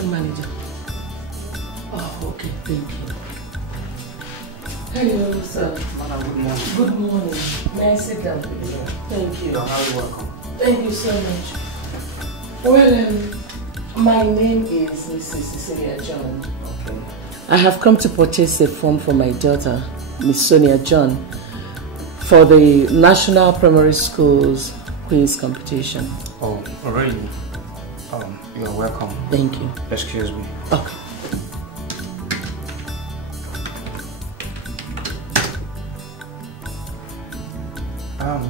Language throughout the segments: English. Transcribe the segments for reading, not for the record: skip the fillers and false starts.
production manager. Oh, okay, thank you. Hello, sir. Madam, good morning. Good morning. May I sit down? Yeah. Thank you. You're highly welcome. Thank you so much. Well, my name is Mrs. Cecilia John. Okay. I have come to purchase a form for my daughter, Miss Sonia John, for the National Primary Schools quiz competition. Oh, really? You're welcome. Thank you. Excuse me. Okay.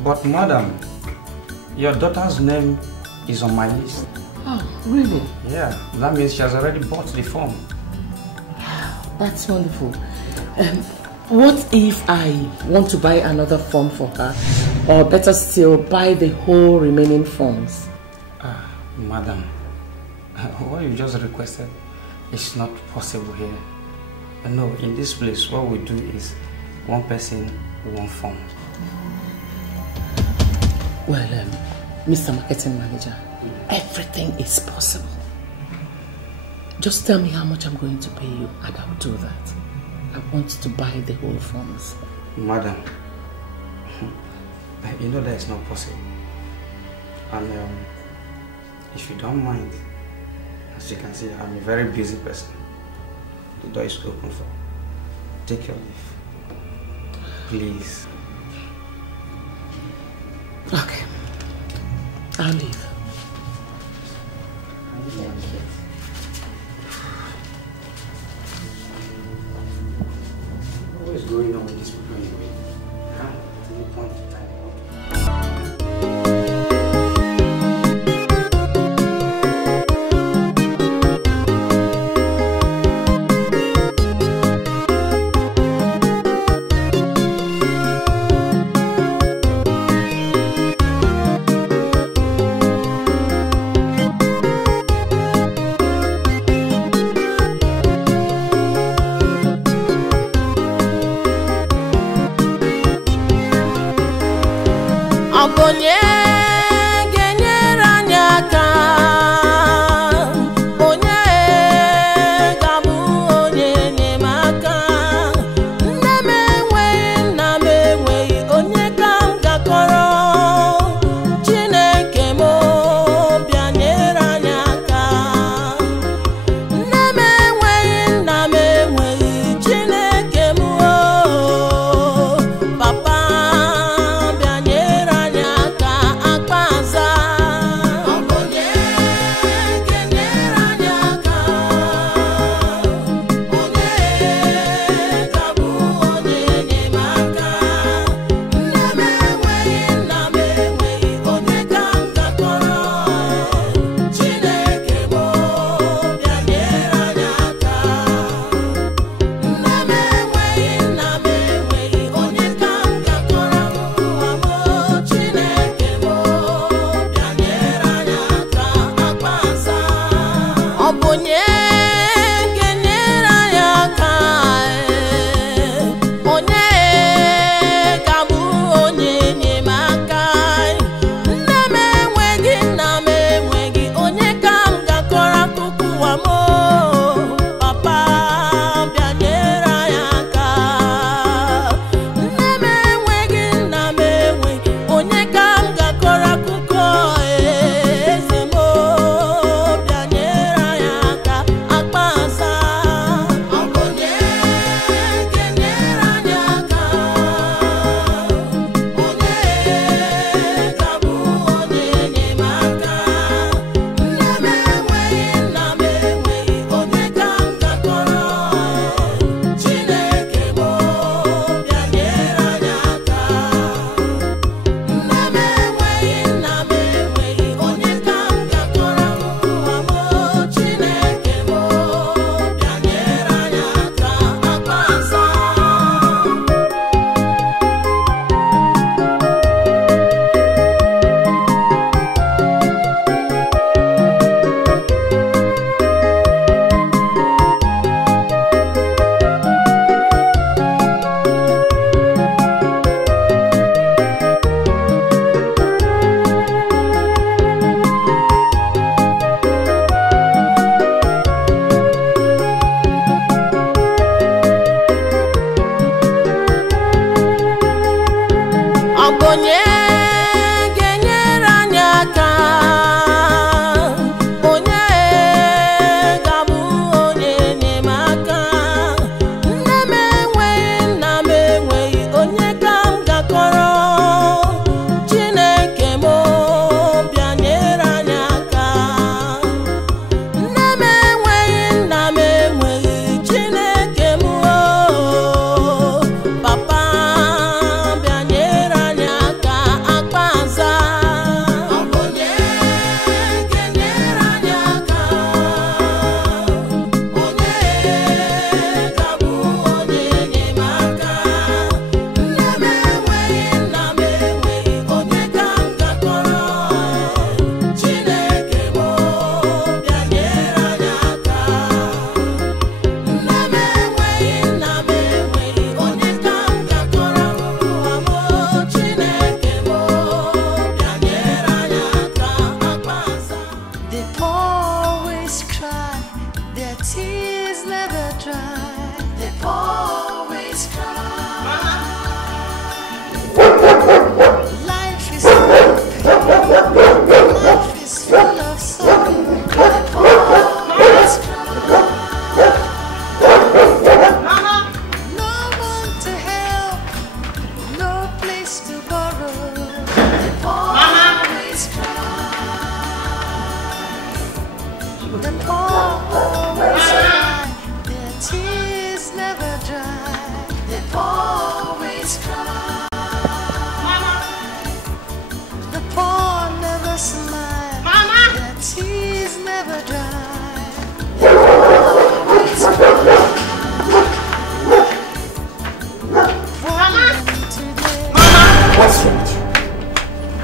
But madam, your daughter's name is on my list. Oh, really? Yeah, that means she has already bought the form. That's wonderful. What if I want to buy another form for her? Or better still, buy the whole remaining forms? Madam, what you just requested is not possible here. No, in this place, what we do is one person, one form. Well, Mr. Marketing Manager, everything is possible. Just tell me how much I'm going to pay you and I'll do that. I want to buy the whole forms. Madam, you know that is not possible. And if you don't mind, as you can see, I'm a very busy person. The door is open for. Take your leave. Please. Okay. I'll leave. What is going on with these people anyway? At any point in time. Papa,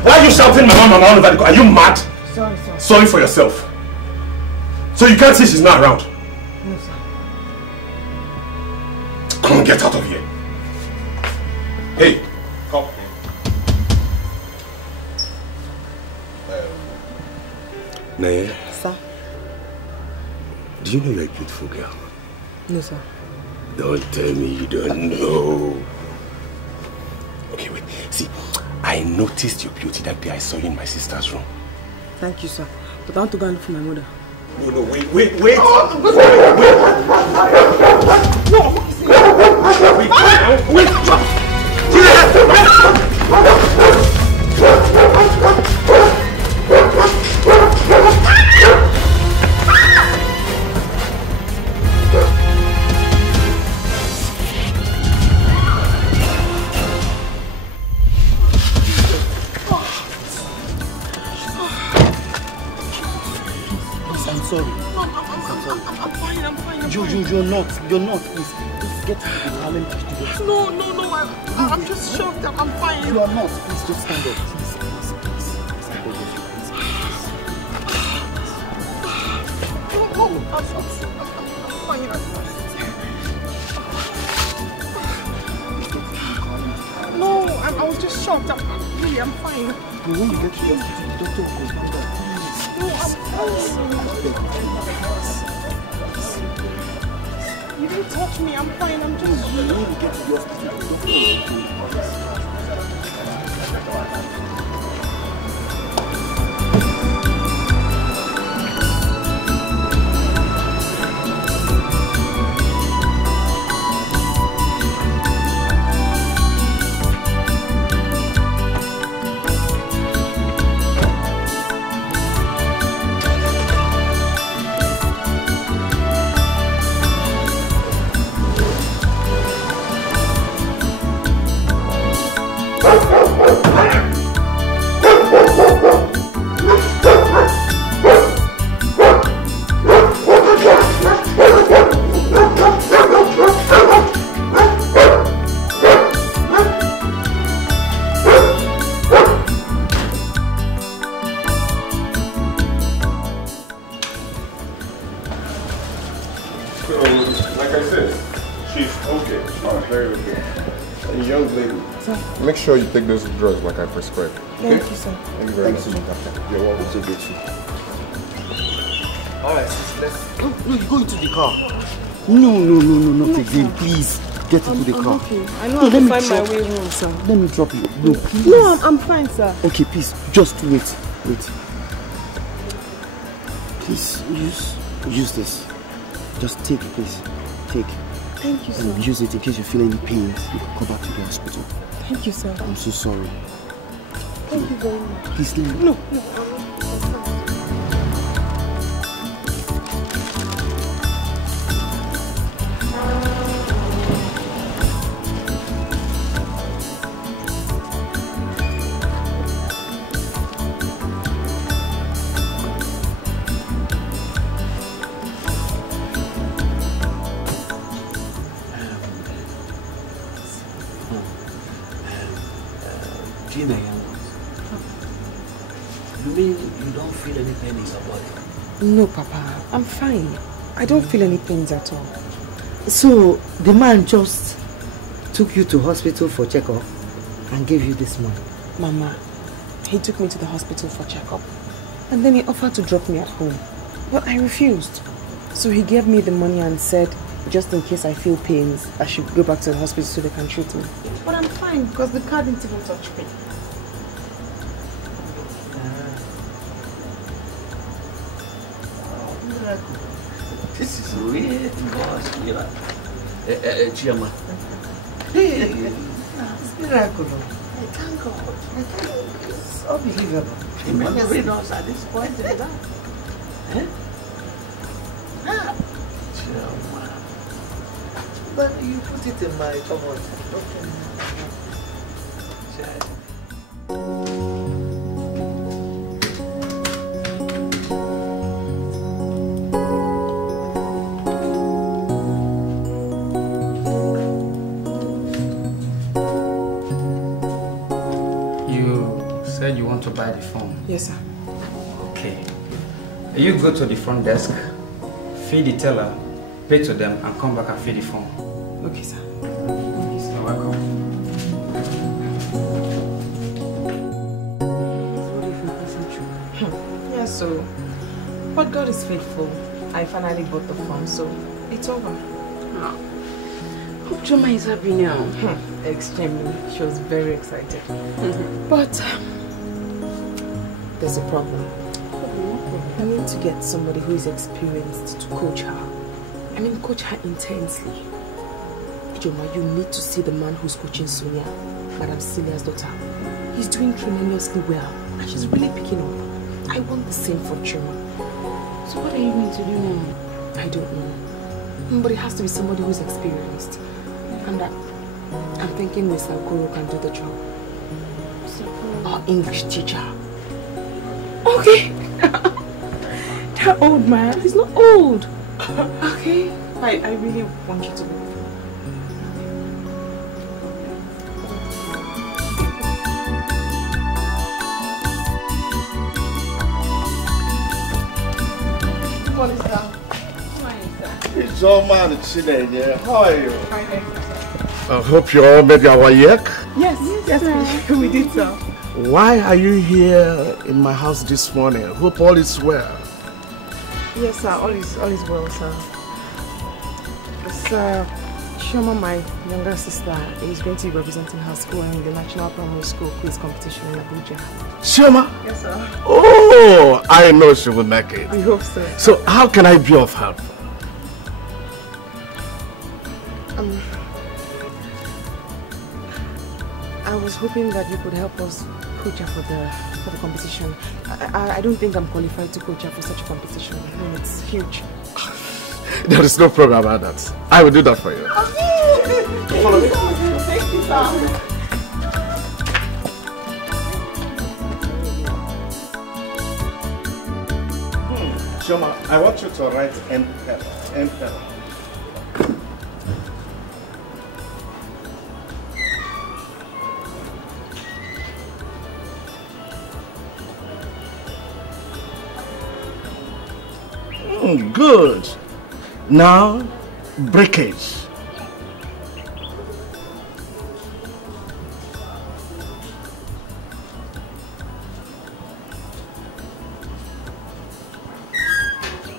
Why are you shouting mama all over the car? Are you mad? Sorry, sir. Sorry for yourself. So you can't see she's not around? No, sir. Come on, get out of here. Hey, come. Naya. Sir? Do you know you're a beautiful girl? No, sir. Don't tell me you don't know. Okay, wait. See, I noticed your beauty that day I saw you in my sister's room. Thank you, sir. But I want to go and look for my mother. No, wait. Oh, You're not, please. Just get to the car, let me push the door. No, I'm just shocked. I'm fine. You are not, please, just stand up. Please. I'm fine. No, I was just shocked. I'm fine. When you get to the hospital, the doctor will come back. No, I'm You didn't touch me, I'm fine, I'm just... When you get to the hospital, the doctor will come back. Make sure you take those drugs like I prescribed. Okay? Thank you, sir. Thank you very much. You're welcome. So good. Alright, let's... No, you go into the car. No, not again. Please, get into the car. I'm okay. I know how to find my way home, sir. Let me drop you. No, please. No, I'm fine, sir. Okay, please, just wait. Please, use this. Just take it, please. Take. Thank you, sir. And use it in case you feel any pains. You can come back to the hospital. Thank you, sir. I'm so sorry. Thank you very much. Please, let me... No. No, Papa. I'm fine. I don't feel any pains at all. So, the man just took you to hospital for checkup and gave you this money? Mama, he took me to the hospital for checkup. And then he offered to drop me at home. But I refused. So he gave me the money and said, just in case I feel pains, I should go back to the hospital so they can treat me. But I'm fine because the car didn't even touch me. This is weird, boss, you know. Chiama. Hey, it's miracle. I thank God. It's unbelievable. The money knows at this point in that. Chiama. But you put it in my cupboard. said you want to buy the phone. Yes, sir. Okay. You go to the front desk, feed the teller, pay to them, and come back and feed the phone. Okay, sir. You're welcome. Yeah, so, but God is faithful. I finally bought the phone, so it's over. Hope Choma is happy now. Extremely. She was very excited. But there's a problem. I need to get somebody who is experienced to coach her. I mean, coach her intensely. Choma, you need to see the man who's coaching Sonia, Madam Cecilia's daughter. He's doing tremendously well, and she's really picking up. I want the same for Choma. So what are you going to do now? I don't know. But it has to be somebody who's experienced. And I'm thinking Mr. Okoro can do the job. Our English teacher. Okay. That old man. He's not old. Okay. I really want you to be. What is that? It's all man, Chinwe. How are you? I hope you all made your way. Yes, we did so. Why are you here in my house this morning? Hope all is well. Yes, sir. All is well, sir. Sir, Shoma, my younger sister, is going to be representing her school in the National Primary School quiz competition in Abuja. Shoma? Yes, sir. Oh, I know she will make it. We hope so. So, how can I be of help? I was hoping that you could help us coach her for the competition. I don't think I'm qualified to coach her for such a competition. I mean, it's huge. There is no problem about that. I will do that for you. Follow me. Thank you, sir. Shoma, I want you to write ML. Good. Now, breakage.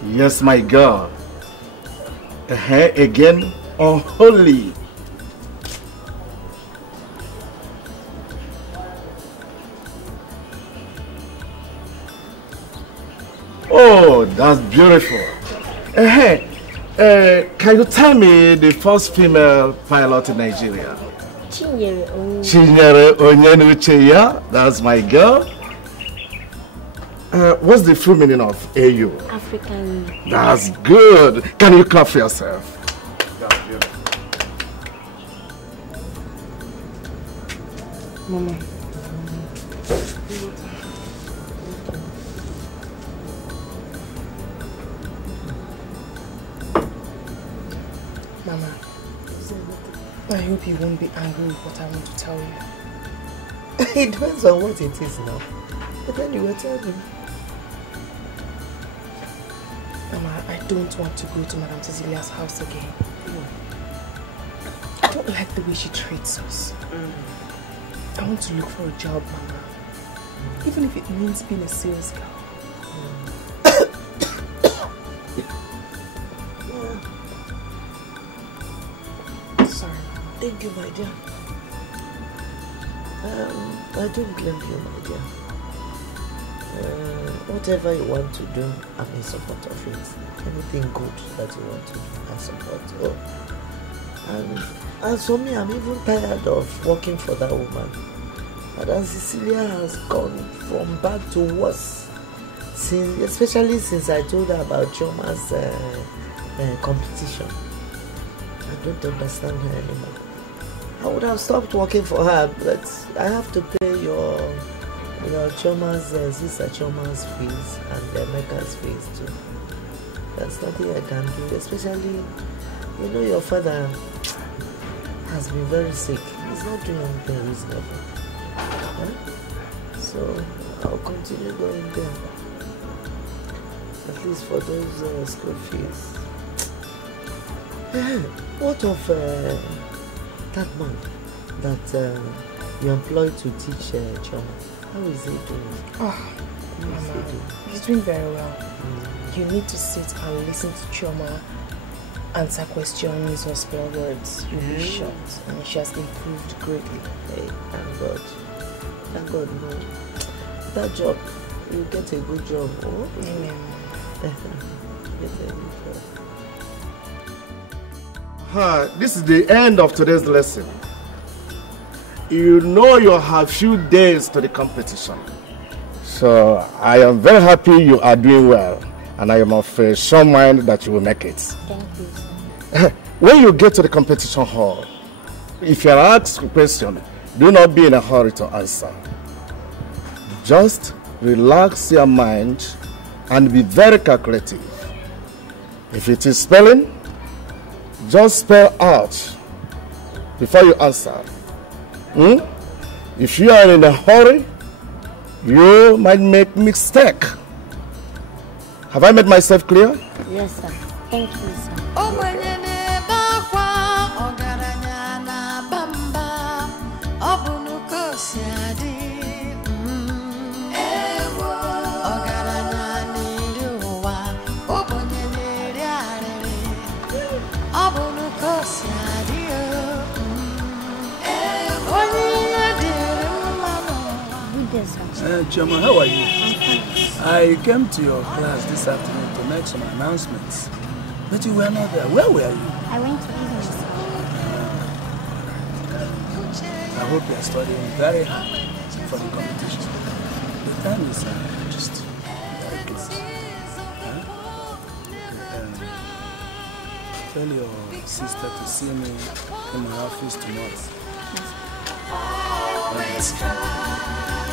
Yes, my girl. Again, unholy. Oh, that's beautiful. Can you tell me the first female pilot in Nigeria? Chinwe Owo. That's my girl. What's the full meaning of AU? African. That's good. Can you clap for yourself? That's beautiful. Mama. Mama, I hope you won't be angry with what I want to tell you. It depends on what it is now. But anyway, tell me. Mama, I don't want to go to Madam Cecilia's house again. I don't like the way she treats us. I want to look for a job, Mama. Even if it means being a sales girl. Sorry. Thank you, my dear. I don't blame you, my dear. Whatever you want to do, I'm in support of it. Anything good that you want to do, I support. Oh. And as for me, I'm even tired of working for that woman. Madam Cecilia has gone from bad to worse, especially since I told her about Choma's competition. I don't understand her anymore. I would have stopped working for her, but I have to pay your Choma's, sister Choma's fees and Mecca's fees too. There's nothing I can do, especially, your father has been very sick. He's not doing anything reasonable. Huh? so I'll continue going there. At least for those school fees. What of that man that you employed to teach Choma? How is he doing? Oh, Mama, he's doing very well. You need to sit and listen to Choma answer questions or spell words. You'll be shocked. And she has improved greatly. Hey, thank God. Thank God, no. That job, you get a good job. Oh? Amen. Get a good job. This is the end of today's lesson. You know you have few days to the competition. So I am very happy you are doing well, and I am of some mind that you will make it. Thank you, sir. When you get to the competition hall, if you are asked a question, do not be in a hurry to answer. Just relax your mind and be very calculative. If it is spelling, just spell out before you answer. If you are in a hurry, you might make mistake. Have I made myself clear? Yes, sir. Thank you, sir. Choma, how are you? I came to your class this afternoon to make some announcements, but you were not there. Where were you? I went to evening school. I hope you are studying very hard for the competition. The time is just very close. Tell your sister to see me in my office tomorrow.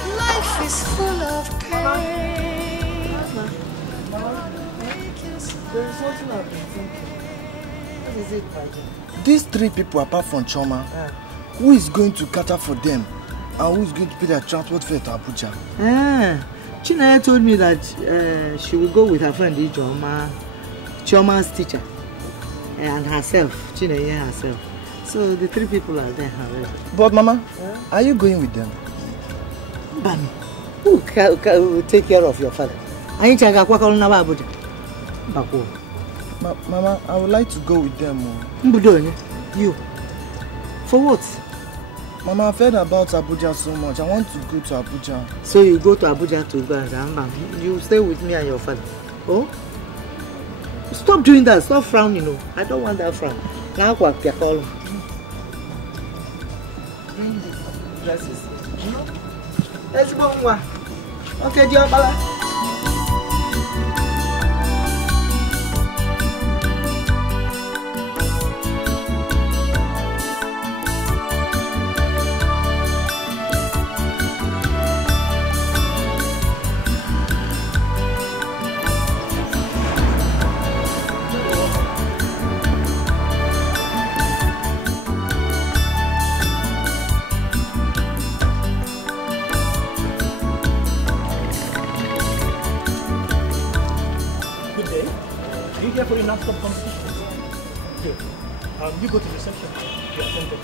Life is full of pain. There is something I've been thinking. What is it, Paji? These three people apart from Choma, who is going to cater for them and who is going to pay their transport fare to Abuja? Chinwe told me that she will go with her friend Choma, Choma's teacher, and herself, Chinwe herself. So the three people are there, however. But Mama, are you going with them? Bami, who will take care of your father? Mama, I would like to go with them. You? For what? Mama, I've heard about Abuja so much. I want to go to Abuja. So you go to Abuja to go and you stay with me and your father? Oh? Stop doing that. Stop frowning. No. I don't want that frown. Now what? Bring the dresses. Let's go. Okay, dear Bala. For the NASCOP competition. Good. You go to the reception. You attend it.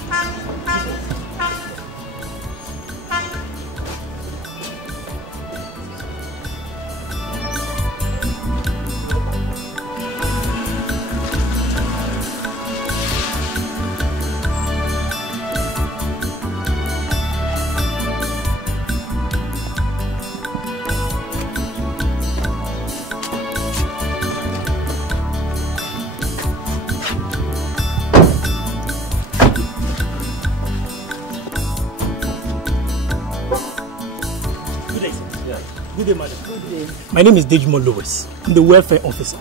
My name is Dejimo Lewis. I'm the welfare officer.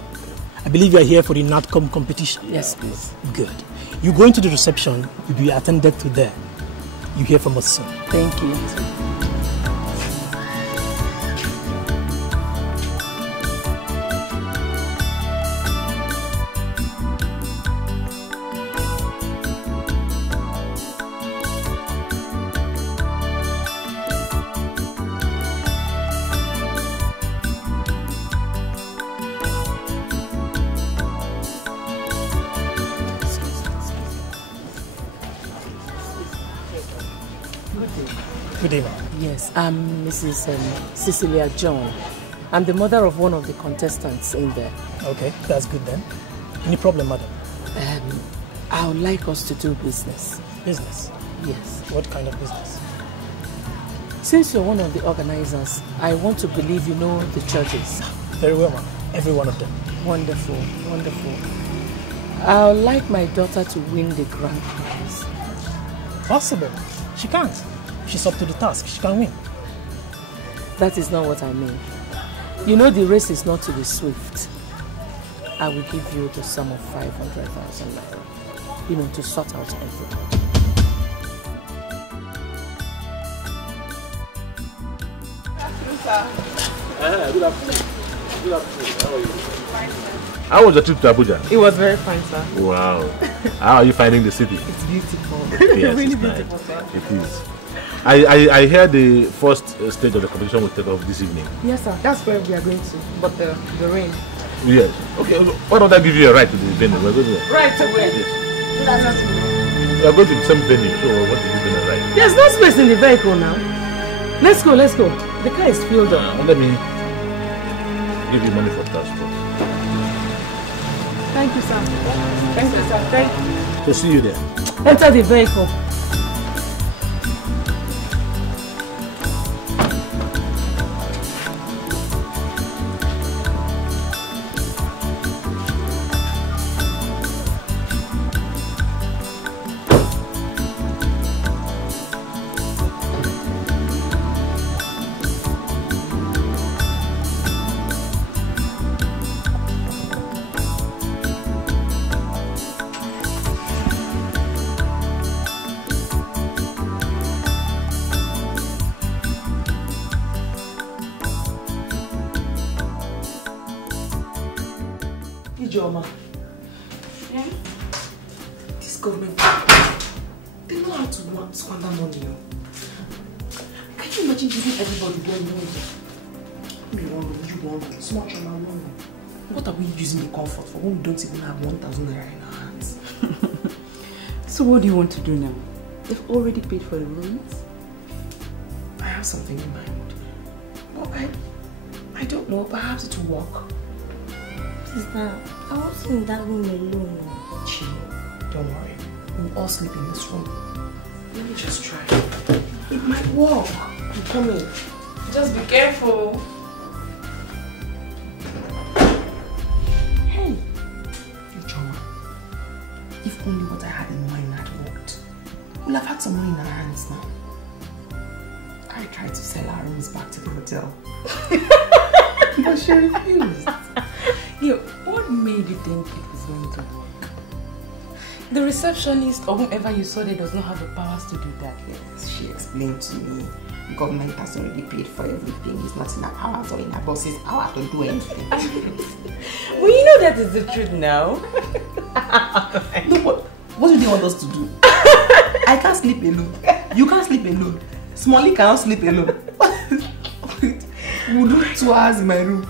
I believe you are here for the NATCOM competition. Yes, please. Good. You go into the reception, you'll be attended to there. You hear from us soon. Thank you. Good evening. Yes, I'm Mrs. Cecilia John. I'm the mother of one of the contestants in there. Okay, that's good then. Any problem, madam? I would like us to do business. Business? Yes. What kind of business? Since you're one of the organizers, I want to believe you know the churches. Very well, ma'am. Every one of them. Wonderful, wonderful. I would like my daughter to win the grand prize. Possible. She can't. She's up to the task. She can win. That is not what I mean. You know the race is not to the swift. I will give you the sum of 500,000 naira. You know, to sort out everything. Good afternoon. Good afternoon. How are you? Fine, sir. How was your trip to Abuja? It was very fine, sir. Wow. How are you finding the city? It's beautiful. Yes, really it's beautiful, nice. sir. It is. I hear the first stage of the competition will take off this evening. Yes, sir. That's where we are going to. But the rain. Yes. Okay. Why don't I give you a ride to the venue? We're going there. Right away. Yes. Good afternoon. We are going to the same venue, so what do you going to ride? There's no space in the vehicle now. Let's go, let's go. The car is filled up. Let me give you money for transport. Thank you, sir. Thank you, sir. Thank you. So see you there. Enter the vehicle. Yeah? This government, they know how to squander money. Can you imagine giving everybody one room? Me one room, you one room, small trauma one room. What are we using the comfort for when we don't even have 1,000 naira in our hands? So what do you want to do now? They've already paid for the rooms. I have something in mind. Well, I don't know, perhaps it will work. Sister, I was in that room alone. Chill, don't worry. We'll all sleep in this room. Let me just try. It might work. I'm coming. Just be careful. Hey, Ijoma, if only what I had in mind had worked, we'll have had some money in our hands now. I tried to sell our rooms back to the hotel, but she refused. Yo, what made you think it was going to work? The receptionist or whomever you saw there does not have the powers to do that. Yes, she explained to me, the government has already paid for everything. It's not in our powers or in our boss's power to do anything. Well, you know that is the truth now. No, but what do they want us to do? I can't sleep alone. You can't sleep alone. Smalley cannot sleep alone. We'll do 2 hours in my room,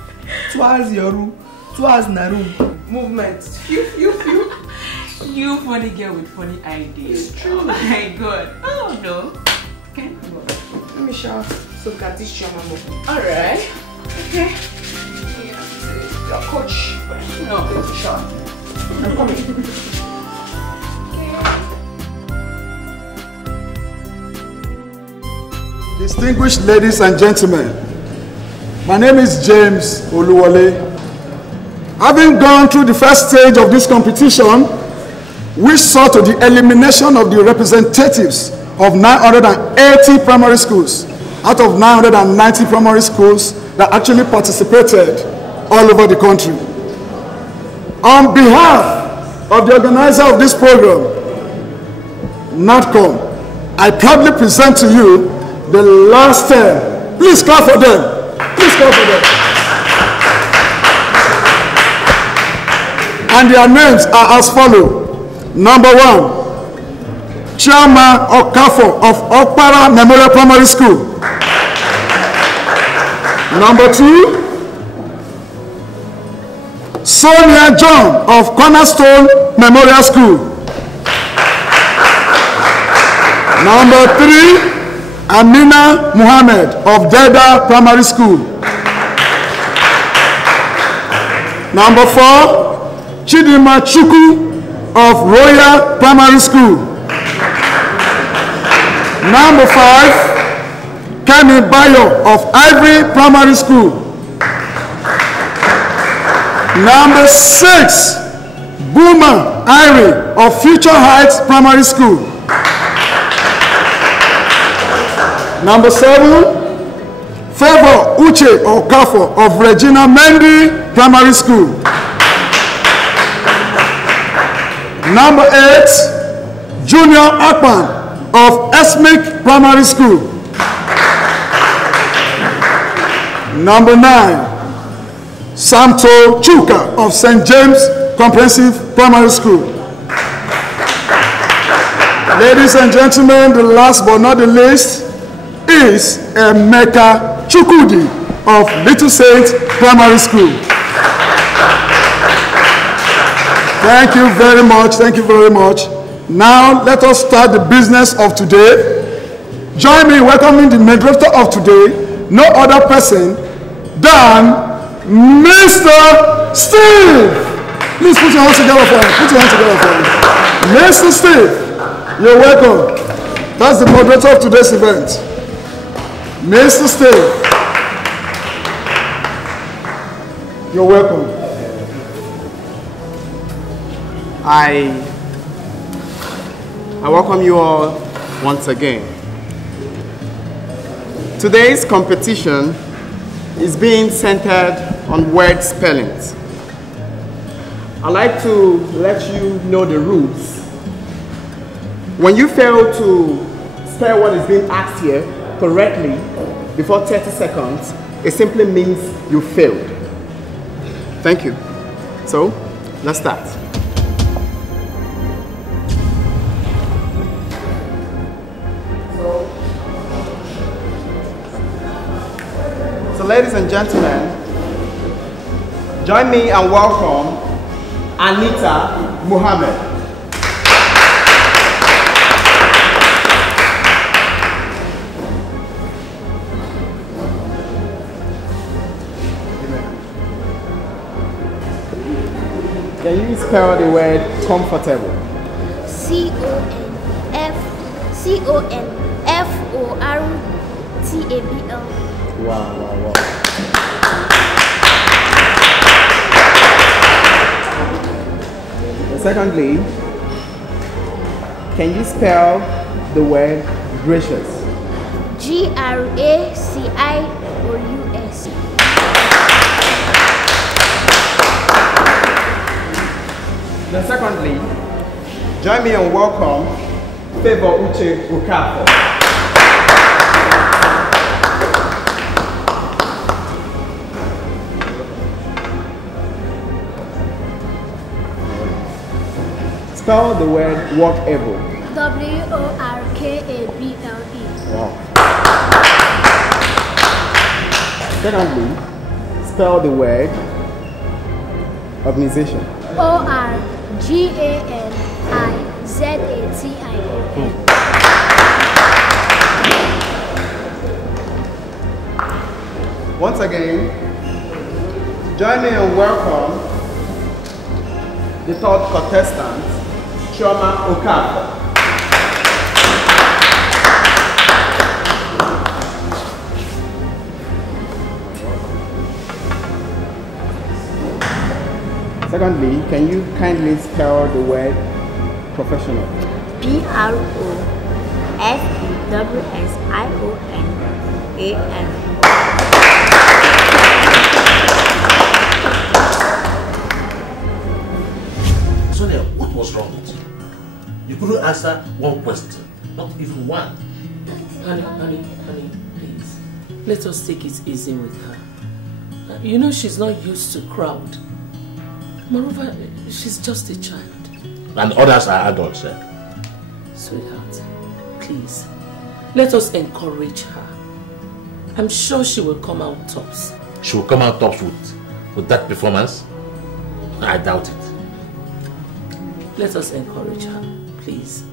2 hours in your room, 2 hours in a room. Movement. Phew. You funny girl with funny ideas. It's true. Oh my god. Oh no. Okay. Let me shower so that this show my mom. Alright. Okay. Your coach. No. Shower. I'm coming. Distinguished ladies and gentlemen, my name is James Oluwole. Having gone through the first stage of this competition, which saw to the elimination of the representatives of 980 primary schools out of 990 primary schools that actually participated all over the country. On behalf of the organizer of this program, NATCOM, I proudly present to you the last 10. Please clap for them. Please clap for them. And their names are as follows. Number 1, Chairman Okafo of Okpara Memorial Primary School. Number 2, Sonia John of Cornerstone Memorial School. Number 3, Amina Muhammad of Deda Primary School. Number 4, Chidima Chuku of Royal Primary School. Number 5, Kemi Bayo of Ivory Primary School. Number 6, Buma Irie of Future Heights Primary School. Number 7, Favor Uche Okafo of Regina Mendy Primary School. Number 8, Junior Akpan of Esmic Primary School. Number 9, Samto Chuka of St. James Comprehensive Primary School. Ladies and gentlemen, the last but not the least is Emeka Chukudi of Little Saint Primary School. Thank you very much. Thank you very much. Now let us start the business of today. Join me in welcoming the moderator of today, no other person than Mr. Steve. Please put your hands together for him. Put your hands together for him. Mr. Steve, you're welcome. That's the moderator of today's event. Mr. Steve, you're welcome. I welcome you all once again. Today's competition is being centered on word spellings. I'd like to let you know the rules. When you fail to spell what is being asked here correctly before 30 seconds, it simply means you failed. Thank you. So, let's start. So ladies and gentlemen, join me and welcome Anita Muhammad. Can you spell the word comfortable? C-O-N-F-O-R-T-A-B-L. Wow. Secondly, can you spell the word gracious? G-R-A-C-I-O-U-S. Then secondly, join me and welcome Favor Uche Okafo. Spell the word workable. W-O-R-K-A-B-L-E. Wow. Secondly, spell the word organization. O-R-G-A-N-I-Z-A-T-I-O-N. Once again, join me and welcome the third contestant, Chioma Okafo. Secondly, can you kindly spell the word professional? P-R-O-F-E-W-S-I-O-N-A-L. Sonia, what was wrong with you? You couldn't answer one question, not even one. Honey, please. Let us take it easy with her. You know she's not used to crowd. Moreover, she's just a child. And others are adults, eh? Sweetheart, please, let us encourage her. I'm sure she will come out tops. She will come out tops with that performance? I doubt it. Let us encourage her, please.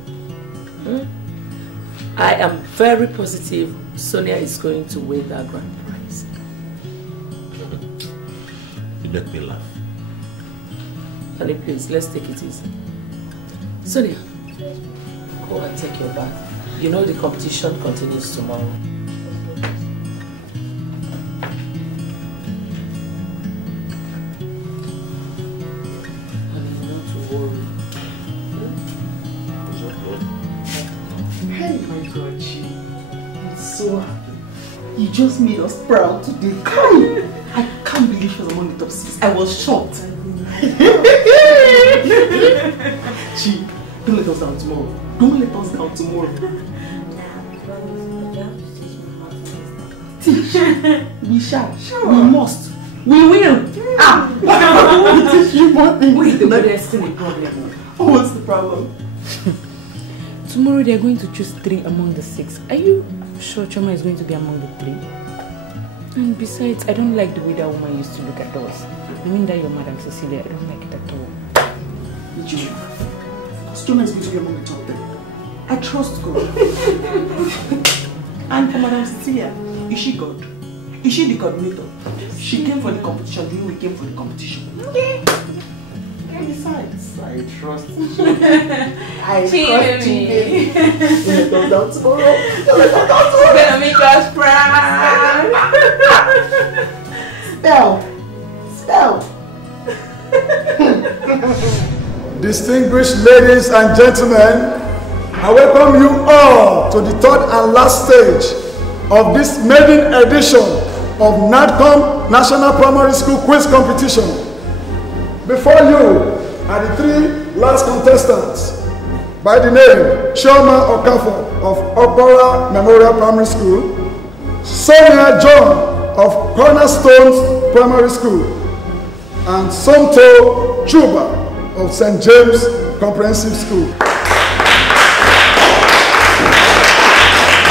I am very positive Sonia is going to win that grand prize. You make me laugh. Honey, please, let's take it easy. Sonia, go and take your bath. You know the competition continues tomorrow. Honey, not to worry. Hey, my God, I'm so happy. You just made us proud today. I can't believe she was among the top 6. I was shocked. Chi, don't let us down tomorrow. Don't let us down tomorrow. Teach. We shall. Sure. We must. We will. We'll teach you more things. Wait, but there's still a problem. What's the problem? Tomorrow they're going to choose 3 among the 6. Are you sure Choma is going to be among the 3? And besides, I don't like the way that woman used to look at us. I mean that your Madam Cecilia, I don't like it at all. Because Choma is going to be among the top 3. I trust God. And for Madam Cecilia, is she God? Is she the coordinator? She came for the competition, then we came for the competition. Okay. And besides, I trust you. I trust you. Let us down tomorrow. Let us down tomorrow. You're gonna make us proud. Spell. Distinguished ladies and gentlemen, I welcome you all to the 3rd and last stage of this maiden edition of NADCOM National Primary School Quiz Competition. Before you are the 3 last contestants by the name Chioma Okafor of Okpara Memorial Primary School, Sonia John of Cornerstones Primary School, and Somto Chuba of St. James Comprehensive School.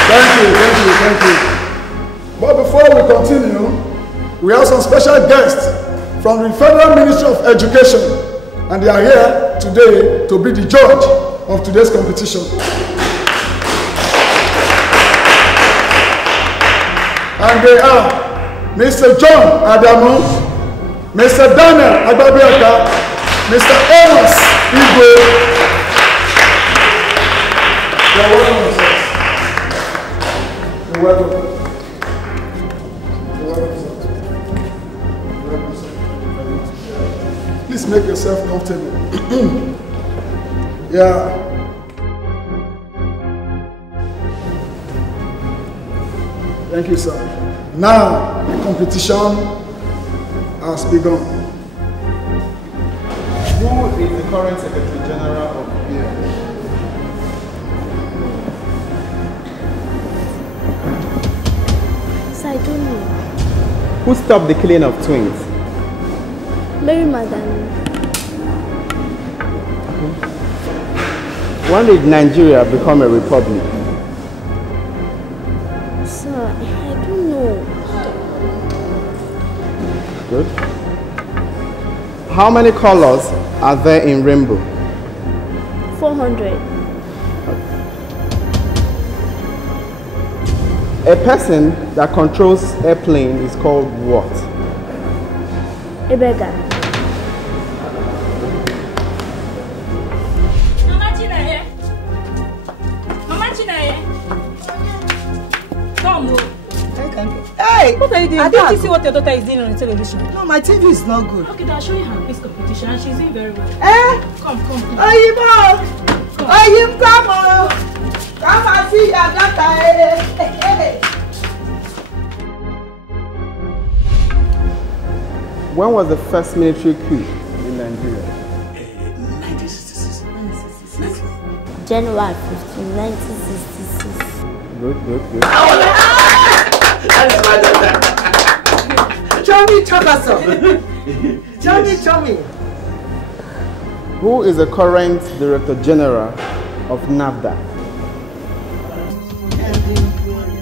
Thank you. But before we continue, we have some special guests from the Federal Ministry of Education, and they are here today to be the judge of today's competition. And they are Mr. John Adamu, Mr. Daniel Agbabiaka, Mr. Amos Egbo. You're welcome, sir. You're welcome. Please make yourself comfortable. Yeah. Thank you, sir. Now, the competition has begun. Who is the current Secretary General of BIA? So I don't know. Who stopped the killing of twins? Mary Madam. When did Nigeria become a republic? Sir, I don't know. Good. How many colors are there in rainbow? 400. A person that controls airplane is called what? A beggar. Hey! What are you doing? I Didn't you see what your daughter is doing on the television? No, my TV is not good. Okay, I'll show you her quiz competition and she's doing very well. Come. Oyinbo! Oyinbo, come on! Come and see your daughter. When was the first military coup in Nigeria? 1966. January 15, 1966. Good. That's my daughter. Show me. Who is the current Director General of NAFDAC?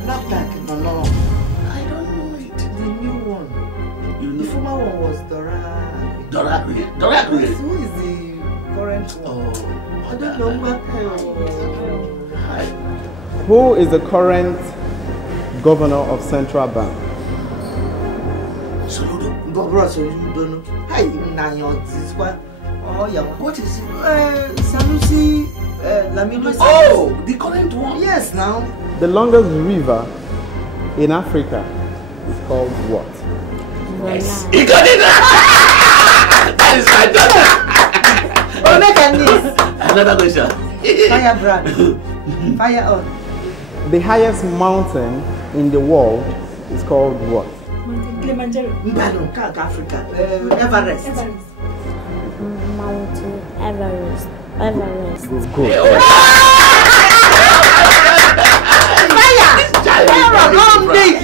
NAFDAC, no. I don't know it. The new one. The former one was Dora. Who is the current one? I don't know. Who is the current governor of Central Bank? What is it? Sanusi Lamido. Oh, the current one. Yes, now. The longest river in Africa is called what? Yes. He got it! That is my daughter! Oh, make another question. Fire brand. Fire on. The highest mountain in the world is called what? Kilimanjaro. Mbano, Africa. Everest. Mountain Everest. Everest. Good.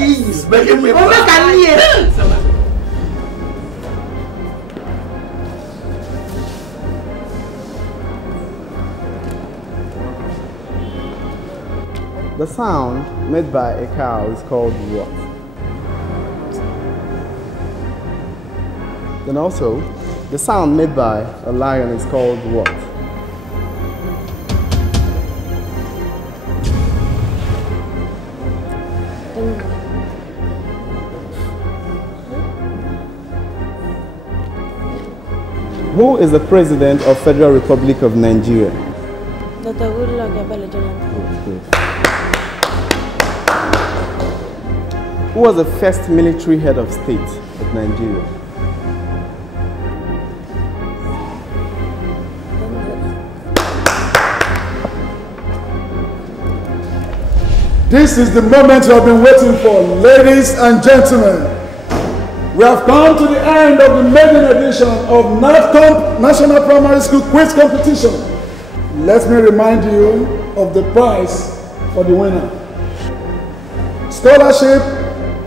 It's making me proud. The sound made by a cow is called what? Then also, the sound made by a lion is called what? Who is the president of Federal Republic of Nigeria? Dr. Goodluck Ebele Jonathan. Who was the first military head of state of Nigeria? This is the moment you have been waiting for, ladies and gentlemen. We have come to the end of the maiden edition of NATCOMP National Primary School Quiz Competition. Let me remind you of the prize for the winner. Scholarship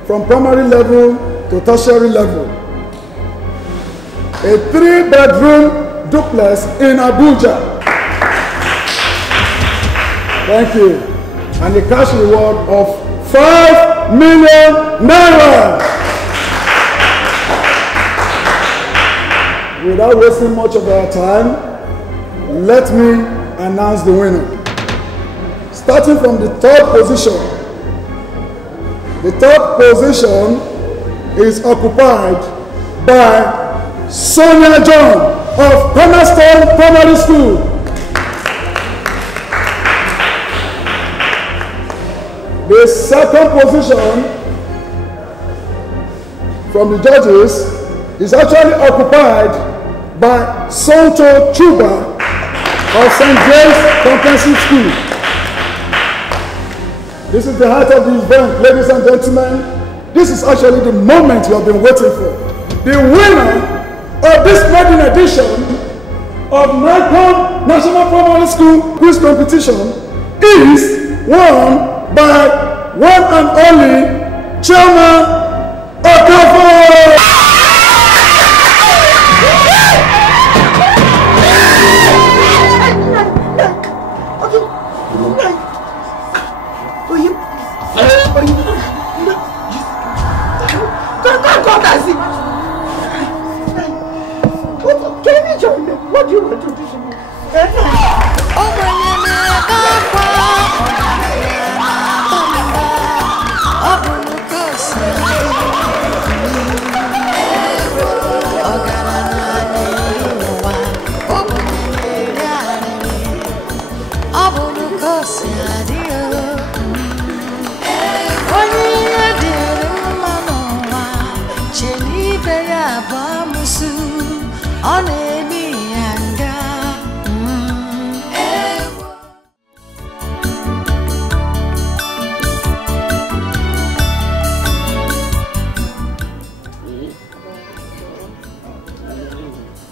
from primary level to tertiary level. A 3-bedroom duplex in Abuja. Thank you. And a cash reward of 5 million naira. Without wasting much of our time, let me announce the winner. Starting from the third position. The third position is occupied by Sonia John of Cornerstone Primary School. The second position from the judges is actually occupied by Tonto Chuba of St. James Comprehensive School. This is the heart of the event, ladies and gentlemen. This is actually the moment you have been waiting for. The winner of this maiden edition of NATCOMP National Primary School Quiz Competition is won by one and only Chairman Okoh. What do you want to do?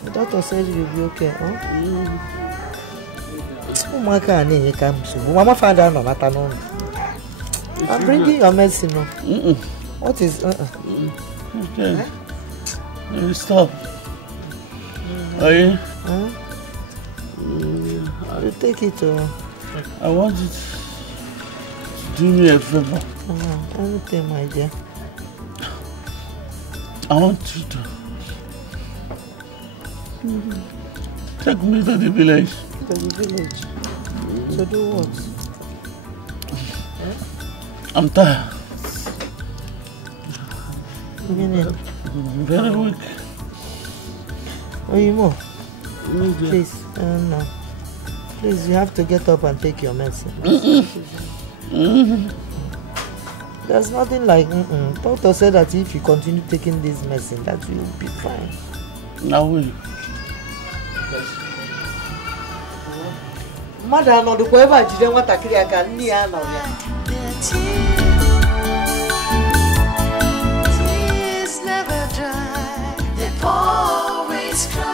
The doctor said you'll be okay, huh? Mama can't come soon. Mama found out no matter no. I'm bringing your medicine. No. What is? Okay. You stop. Are you? You take it. I want you to do me a favor. Everything, my dear. I want you to take me to the village. To the village? To do what? I'm tired. I'm very weak. Oyimo, please, no. Please, you have to get up and take your medicine. There's nothing like Doctor said that if you continue taking this medicine, that you will be fine. Now will. Madam, no, the whoever didn't want to create a can near now. Tears never dry, they always cry.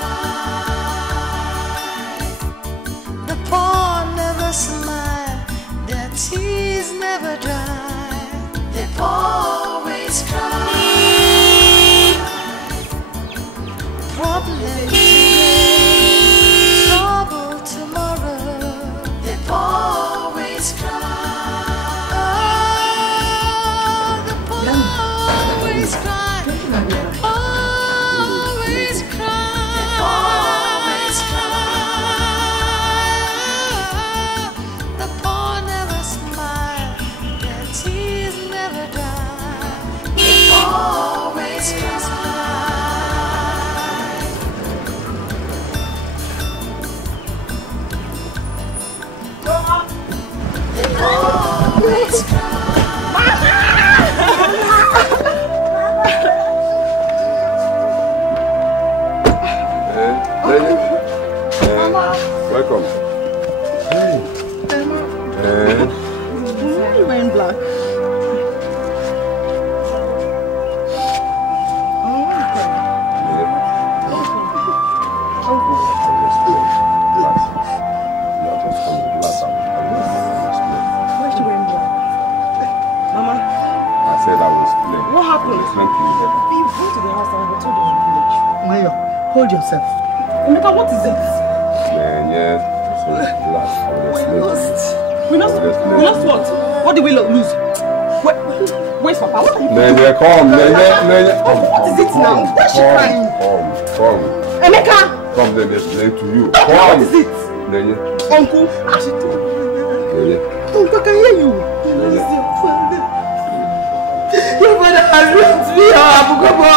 The poor never smile, their tears never dry, they always cry. Problem today, trouble tomorrow, they always cry. Welcome. Why are you wearing black? Hold yourself. Emeka, what is it? We lost what? What did we lose? Where's Papa? What are you doing? Come. What is it now? Why is she crying? Come. Emeka! Come, let me explain to you. What is it? Uncle. Uncle, I can hear you. Your father has left me, Abugobo.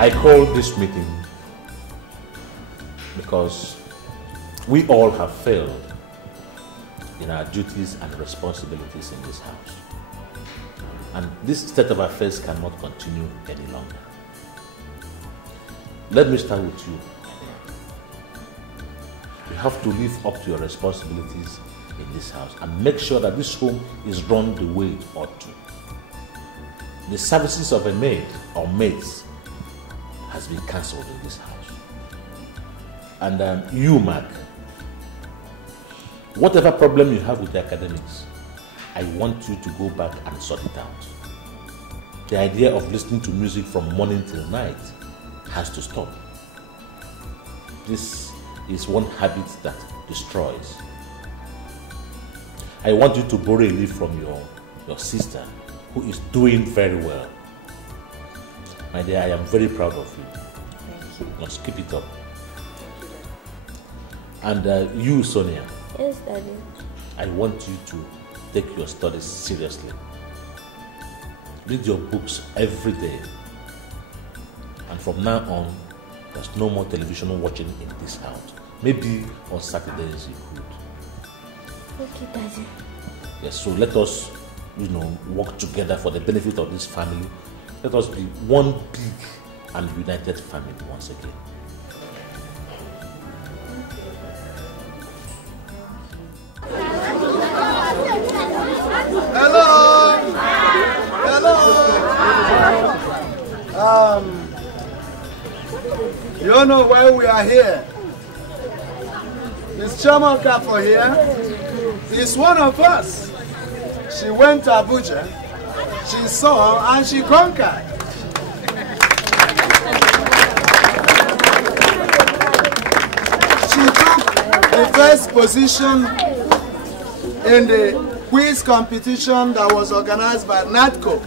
I called this meeting because we all have failed in our duties and responsibilities in this house. And this state of affairs cannot continue any longer. Let me start with you. You have to live up to your responsibilities in this house and make sure that this home is run the way it ought to. The services of a maid or maids has been cancelled in this house. And you, Mark, whatever problem you have with the academics, I want you to go back and sort it out. The idea of listening to music from morning till night has to stop. This is one habit that destroys. I want you to borrow a leaf from your sister, who is doing very well. My dear, I am very proud of you. Thank you. You must keep it up. And you, Sonia. Yes, Daddy. I want you to take your studies seriously. Read your books every day. And from now on, there's no more television watching in this house. Maybe on Saturdays you could. Okay, Daddy. Yes, so let us, work together for the benefit of this family. Let us be one big and united family once again. Hello. You don't know why we are here. Miss Chiamaka for here is one of us. She went to Abuja, she saw and she conquered. She took the first position in the quiz competition that was organized by NATCO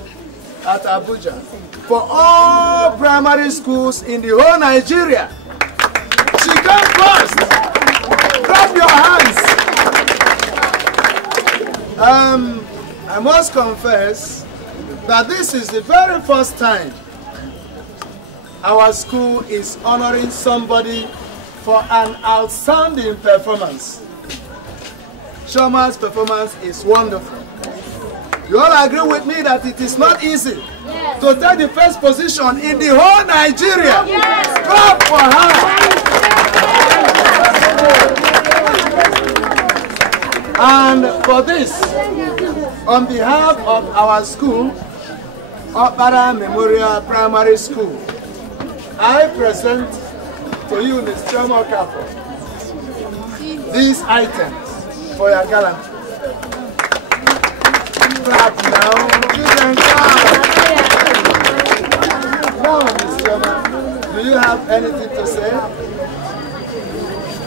at Abuja for all primary schools in the whole Nigeria. She came first. Clap your hands. I must confess that this is the very first time our school is honoring somebody for an outstanding performance. Shoma's performance is wonderful. You all agree with me that it is not easy to take the first position in the whole Nigeria. Clap for her. And for this, on behalf of our school, Opara Memorial Primary School, I present to you, Ms. Chiamaka, these items for your gallantry. Clap now. You can clap. Now, Ms. Chiamaka, do you have anything to say?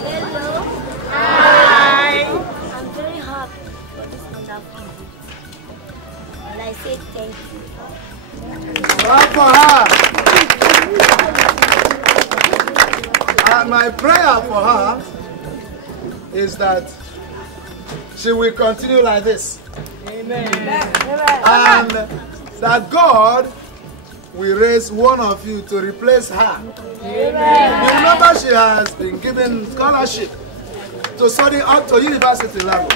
Hello. Hi. I'm very happy for this wonderful video. And I say thank you. Clap for her. And my prayer for her is that she will continue like this. Amen. And that God we raise one of you to replace her. Amen. You remember she has been given scholarship to study up to university level.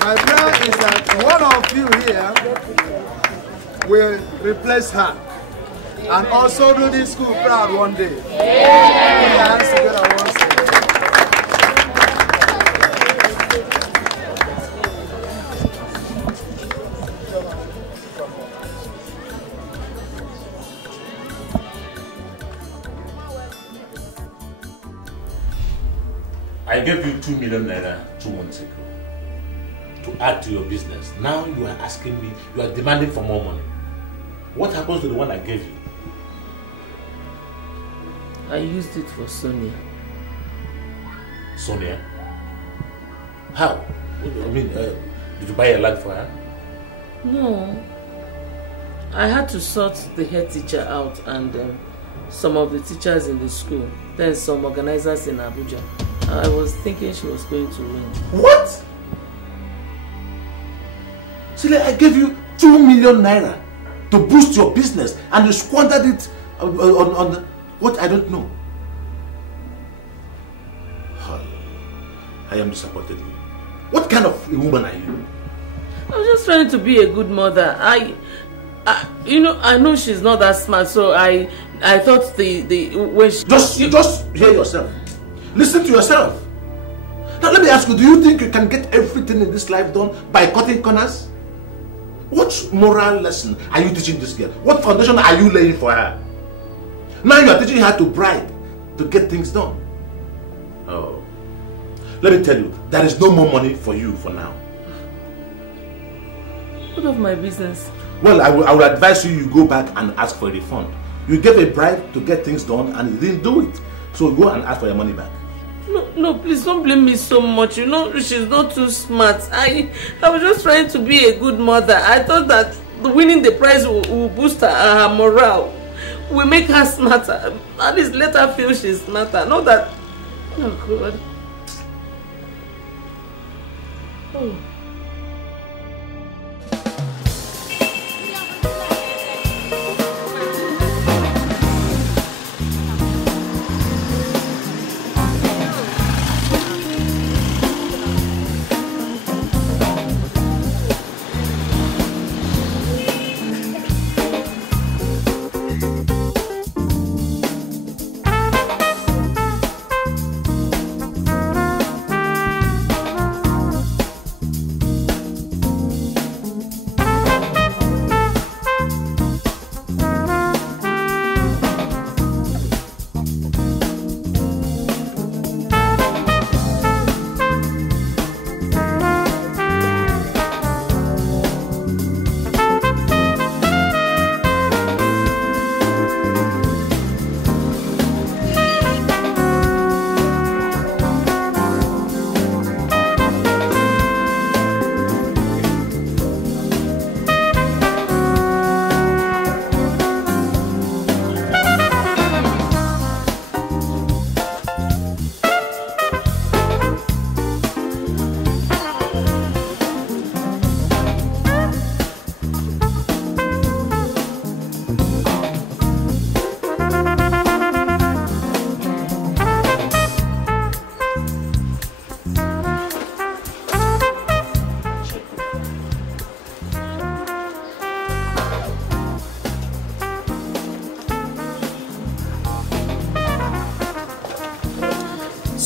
My prayer is that one of you here will replace her and also do this school proud one day. Put your hands together once again. I gave you 2 million naira 2 months ago to add to your business. Now you are asking me, you are demanding for more money. What happens to the one I gave you? I used it for Sonia. Sonia? How? I mean, did you buy a land for her? No. I had to sort the head teacher out and some of the teachers in the school. Then some organizers in Abuja. I was thinking she was going to win. What? Celia, I gave you 2 million naira to boost your business and you squandered it on what I don't know. I am disappointed in you. What kind of a woman are you? I was just trying to be a good mother. I know she's not that smart, so I thought when she... Just hear yourself. Listen to yourself. Now let me ask you, do you think you can get everything in this life done by cutting corners? What moral lesson are you teaching this girl? What foundation are you laying for her? Now you are teaching her to bribe to get things done. Oh. Let me tell you, there is no more money for you for now. What of my business? Well, I will advise you go back and ask for a refund. You gave a bribe to get things done and you didn't do it. So go and ask for your money back. No, please don't blame me so much. You know, she's not too smart. I was just trying to be a good mother. I thought that winning the prize will boost her morale. Will make her smarter. At least let her feel she's smarter. Not that... Oh, God. Oh.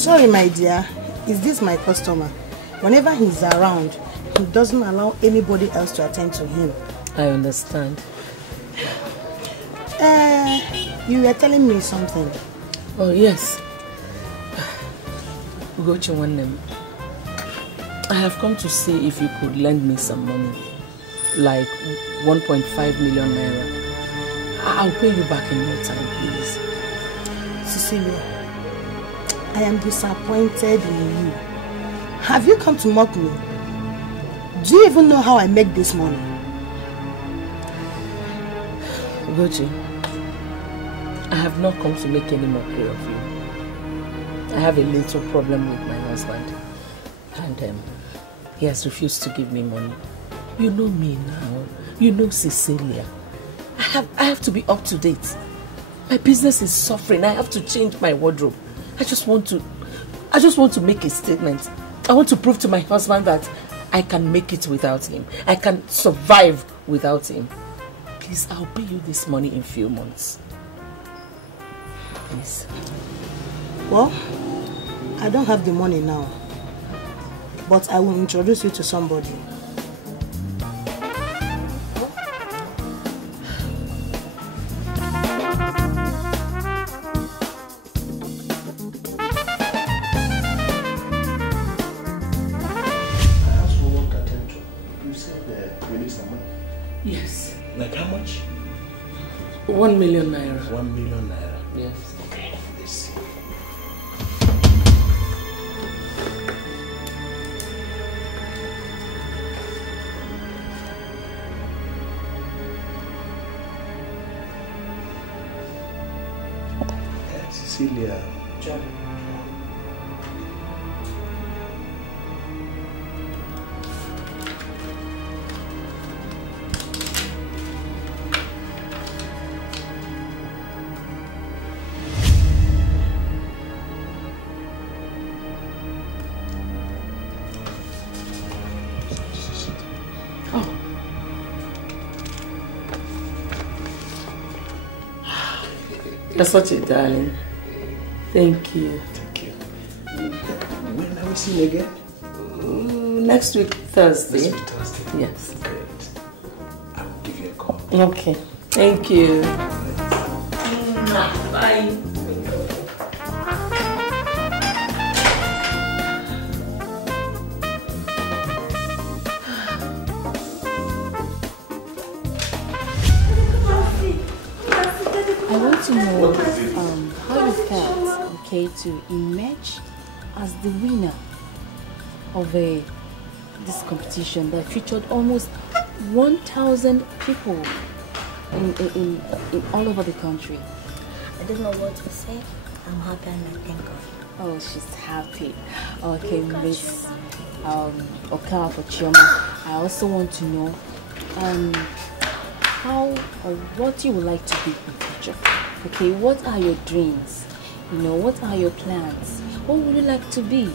Sorry, my dear. Is this my customer? Whenever he's around, he doesn't allow anybody else to attend to him. I understand. You were telling me something. Oh, yes. Go to one name. I have come to see if you could lend me some money. Like 1.5 million naira. I'll pay you back in no time, please. Cecilia, I am disappointed in you. Have you come to mock me? Do you even know how I make this money? Gochi, I have not come to make any mockery of you. I have a little problem with my husband. And he has refused to give me money. You know me now. You know Cecilia. I I have to be up to date. My business is suffering. I have to change my wardrobe. I just want to make a statement. I want to prove to my husband that I can make it without him. I can survive without him. Please, I'll pay you this money in a few months. Please. Well, I don't have the money now, but I will introduce you to somebody. Yes. Like how much? 1 million naira. 1 million naira. Yes. Okay, let's see. Cecilia. John. You're such a darling. Thank you. Thank you. When are we seeing again? Next week, Thursday. Next week, Thursday? Yes. Great. I will give you a call. Okay. Thank you. Bye. I want to know how you felt, okay, to emerge as the winner of this competition that featured almost 1,000 people in all over the country. I don't know what to say. I'm happy and I thank God. Oh, she's happy. Okay, Miss Okey for Chioma. I also want to know how or what you would like to be in the future. Okay, what are your dreams? You know, what are your plans? What would you like to be?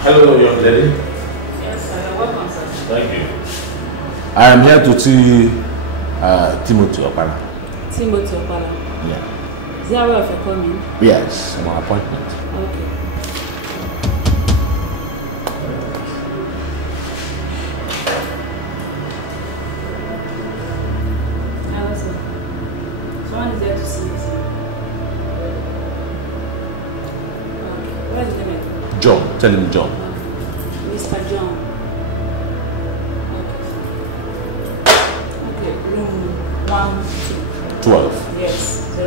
Hello, young lady. Yes, sir. Welcome, sir. Thank you. I am here to see Timothy Opala. Timothy Opala. Yeah. Is that where you're coming? Yes, my appointment. Okay. Hello, sir. Someone is there to see you, sir. Okay. What is the name? John. Tell him John. Mr. John. Okay, room 12. Yes, 012.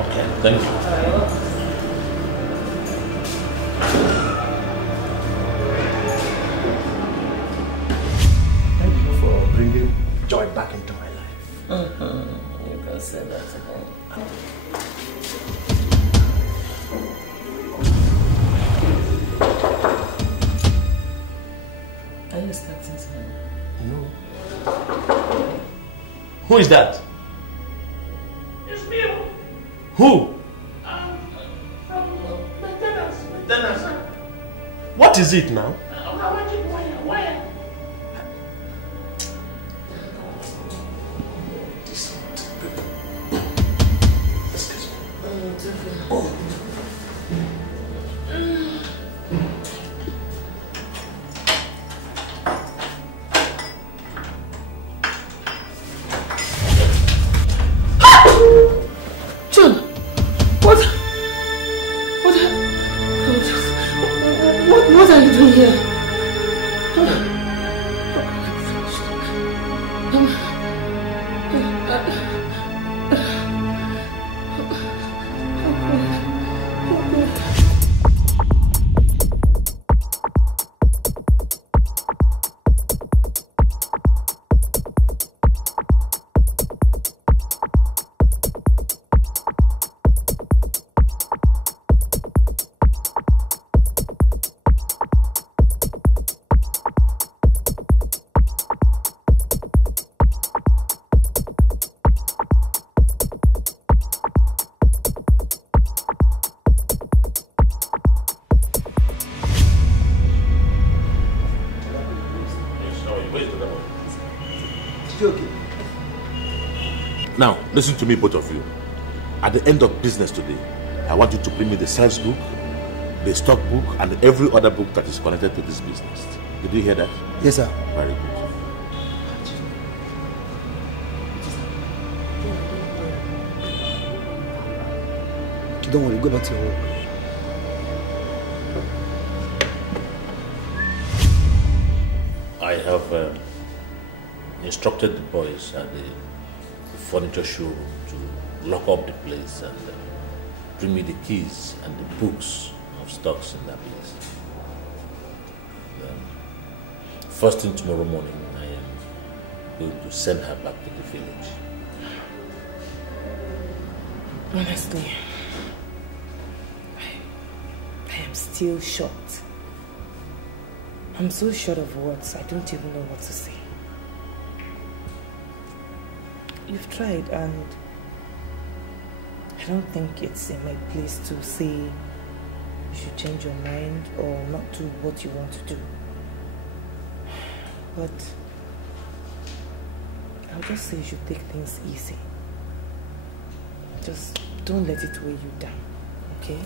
Okay, thank you. Alright, Thank you for bringing joy back into my life. You can say that again. Are you expecting someone? No. Who is that? It's me. Who? Maintenance. What is it now? I'm watching wire. Excuse me. Oh. Joking. Now, listen to me, both of you. At the end of business today, I want you to bring me the sales book, the stock book, and every other book that is connected to this business. Did you hear that? Yes, sir. Very good. Don't worry, go back to your work. I have instructed the boys at the furniture showroom to lock up the place and bring me the keys and the books of stocks in that place. First thing tomorrow morning, I am going to send her back to the village. Honestly, I am still shocked. I'm so short of words, I don't even know what to say. You've tried, and I don't think it's in my place to say you should change your mind or not do what you want to do. But I'll just say you should take things easy. Just don't let it weigh you down, okay?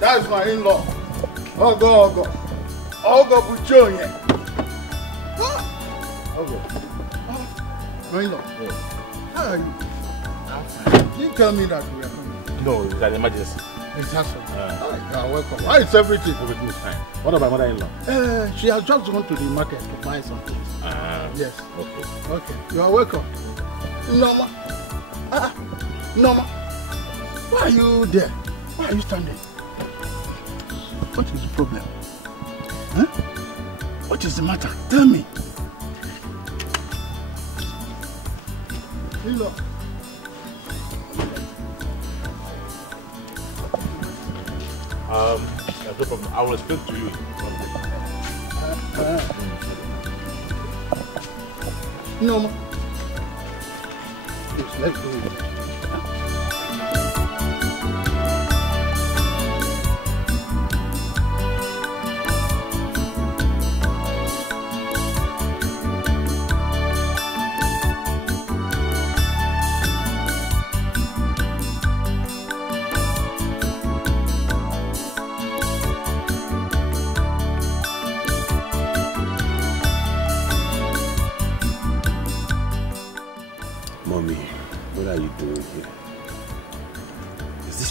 That is my in-law. Ogo Buchonye. My in-law. Yes. How are you? I'm fine. You tell me that we are coming. No, it's an emergency. It's awesome. You are welcome. How is everything? Everything is fine. What about mother-in-law? She has just gone to the market to buy some things. Yes. Okay. Okay. You are welcome. Norma. Norma. Why are you there? Why are you standing? What is the problem? Huh? What is the matter? Tell me. Hello. No problem. I will explain to you. No. Please, let's go.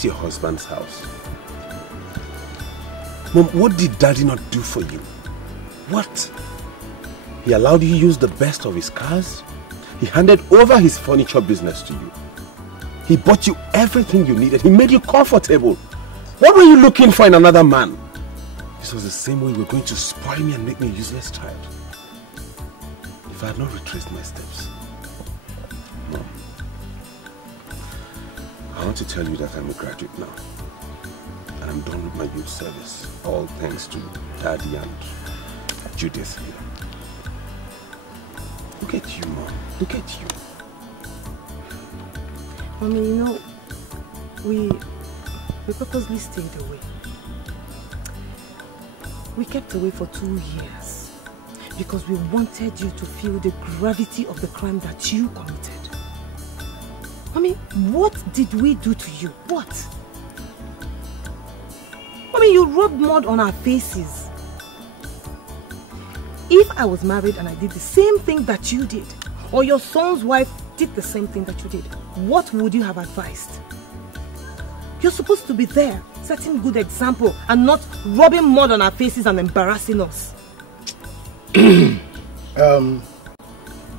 Your husband's house. Mom, what did Daddy not do for you? What? He allowed you to use the best of his cars? He handed over his furniture business to you. He bought you everything you needed. He made you comfortable. What were you looking for in another man? This was the same way you were going to spoil me and make me a useless child. If I had not retraced my steps. Mom, I want to tell you that I'm a graduate now. And I'm done with my youth service. All thanks to Daddy and Judith here. Look at you, Mom. Look at you. Mommy, you know, we purposely stayed away. We kept away for 2 years because we wanted you to feel the gravity of the crime that you committed. I mean, what did we do to you? What? I mean, you rubbed mud on our faces. If I was married and I did the same thing that you did, or your son's wife did the same thing that you did, what would you have advised? You're supposed to be there, setting good example, and not rubbing mud on our faces and embarrassing us.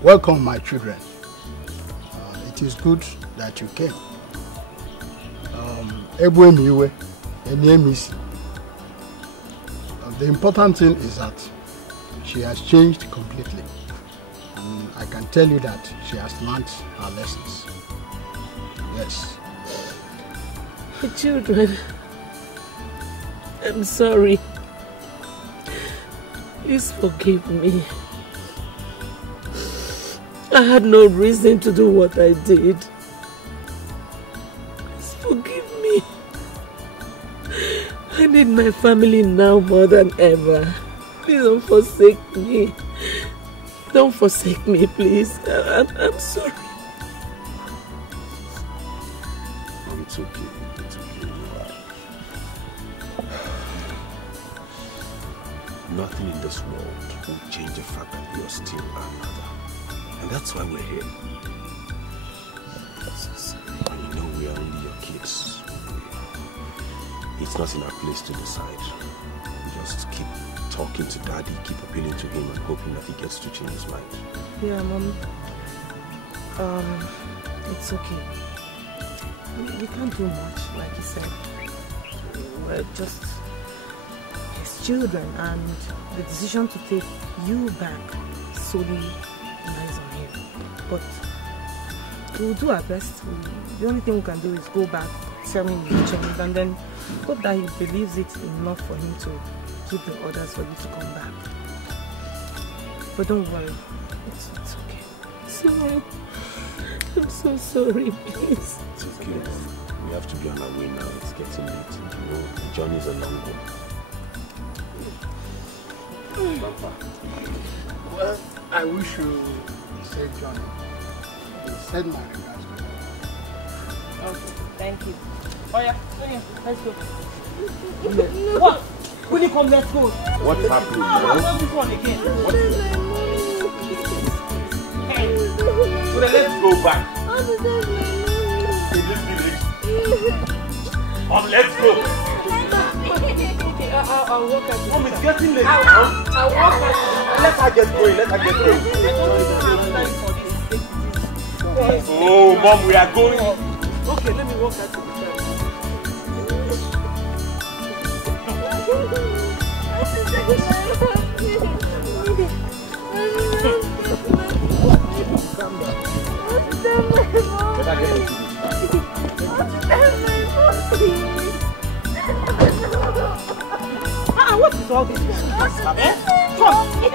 Welcome, my children. it is good that you came. Egbo the important thing is that she has changed completely. And I can tell you that she has learned her lessons. Yes. The children, I'm sorry. Please forgive me. I had no reason to do what I did. Please forgive me. I need my family now more than ever. Please don't forsake me. Don't forsake me, please. I'm sorry. It's okay. It's okay. Nothing in this world will change the fact that you're still our mother. And that's why we're here. And you know we are only your kids. It's not in our place to decide. We just keep talking to Daddy, keep appealing to him and hoping that he gets to change his mind. Yeah, Mom. It's okay. We can't do much, like you said. We're just his children, and the decision to take you back solely lies on him. But we'll do our best. The only thing we can do is go back, tell him you changed, and then hope that he believes it enough for him to give the orders for you to come back. But don't worry, it's okay. Sorry. I'm so sorry, please. It's okay. We have to be on our way now. It's getting late. You know, the journey is a long one. Papa, well, I wish you a safe journey. Send my regards to you. Okay, thank you. Oh yeah, let's go. What? Will you come? Let's go. What's happening? Not this one again. What is it? Hey, so then let's go back. In this village. Let's go. Okay, I'll walk at you. Mom, it's getting late. I'll walk at you. Let her get going. Let her get going. Oh, Mom, we are going. Okay, let me walk at you. What is all this? Come. Get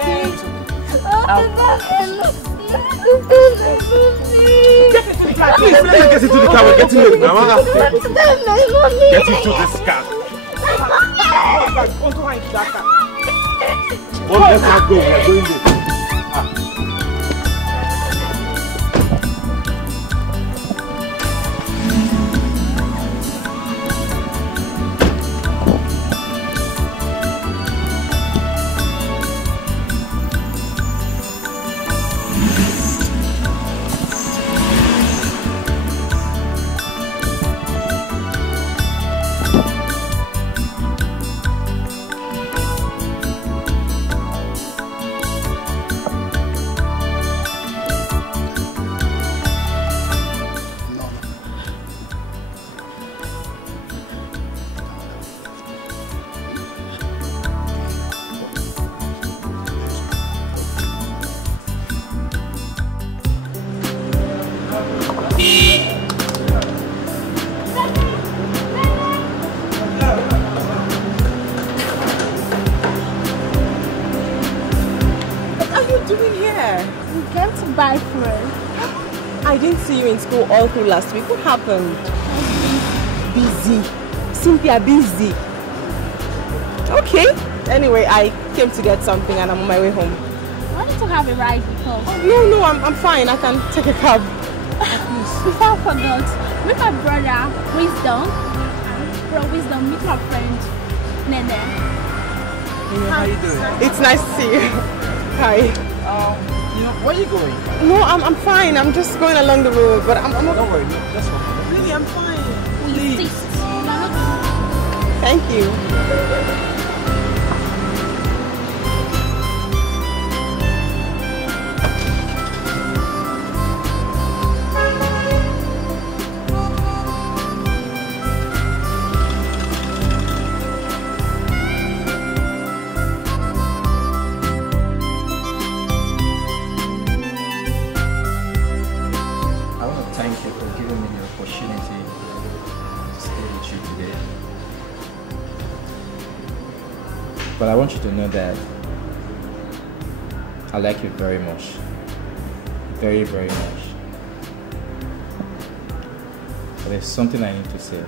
into the car. Please, get into the car. We're getting late. Get into this car. Well, let her go. We're going late. School all through last week. What happened? Busy. Cynthia, busy. Okay. Anyway, I came to get something and I'm on my way home. Why don't you have a ride with us? No, I'm fine. I can take a cab. Before I forgot, meet my brother, Wisdom. Bro, Wisdom, meet my friend, Nene. How you doing? It's nice to see you. Hi. Where are you going? No, I'm fine. I'm just going along the road, but I'm not. Don't worry, that's fine. Really, I'm fine. Please. Thank you. But I want you to know that I like you very much. Very, very much. But there's something I need to say.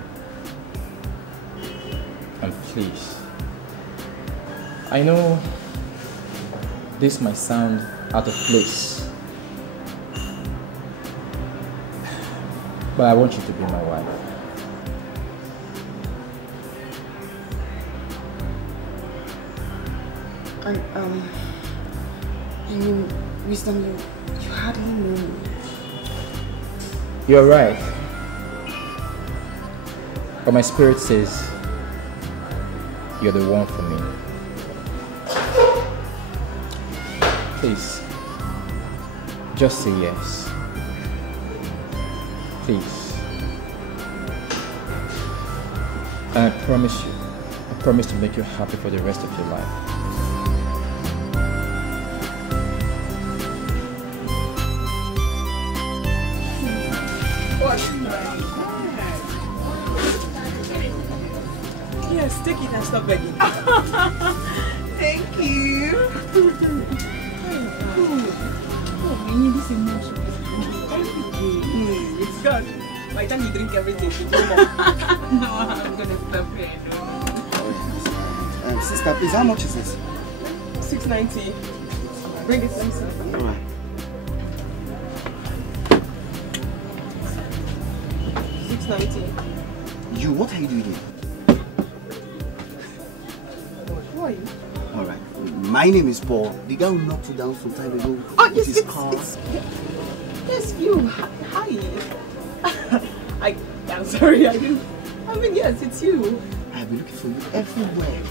And please, I know this might sound out of place, but I want you to be my wife. I mean, Wisdom, you hardly know me. You're right. But my spirit says you're the one for me. Please, just say yes. Please. And I promise to make you happy for the rest of your life. Yes, take it and stop begging. Thank you. We need this emotion. It's good. By the time you drink everything, you do more. No, I'm gonna stop here. Sister, please, how much is this? 690. Bring it, let me see. Alright. You, what are you doing here? Who are you? Alright. My name is Paul. The guy who knocked you down some time ago. Oh, yes, his car. Yes, you. Hi. I'm sorry, I mean, yes, it's you. I've been looking for you everywhere.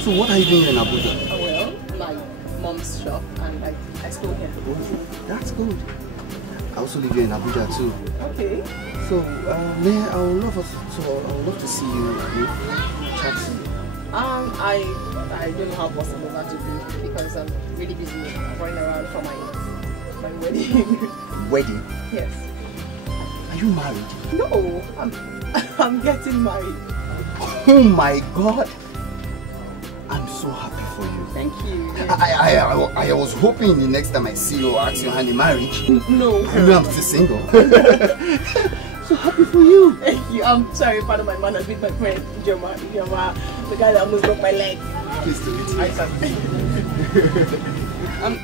So what are you doing in Abuja? Well, my mom's shop, and I school here. Oh, that's good. I also live here in Abuja too. Okay. So, I would love to see you chat. I don't know how possible that would be because I'm really busy running around for my wedding. Wedding? Yes. Are you married? No, I'm getting married. Oh my God! I'm so happy for you. Thank you. I was hoping the next time I see you, I'll ask your hand in marriage. No. You know I'm still single. So happy for you. Thank you. I'm sorry, part of my manners with my friend Joma, the guy that almost broke my leg. Please do it.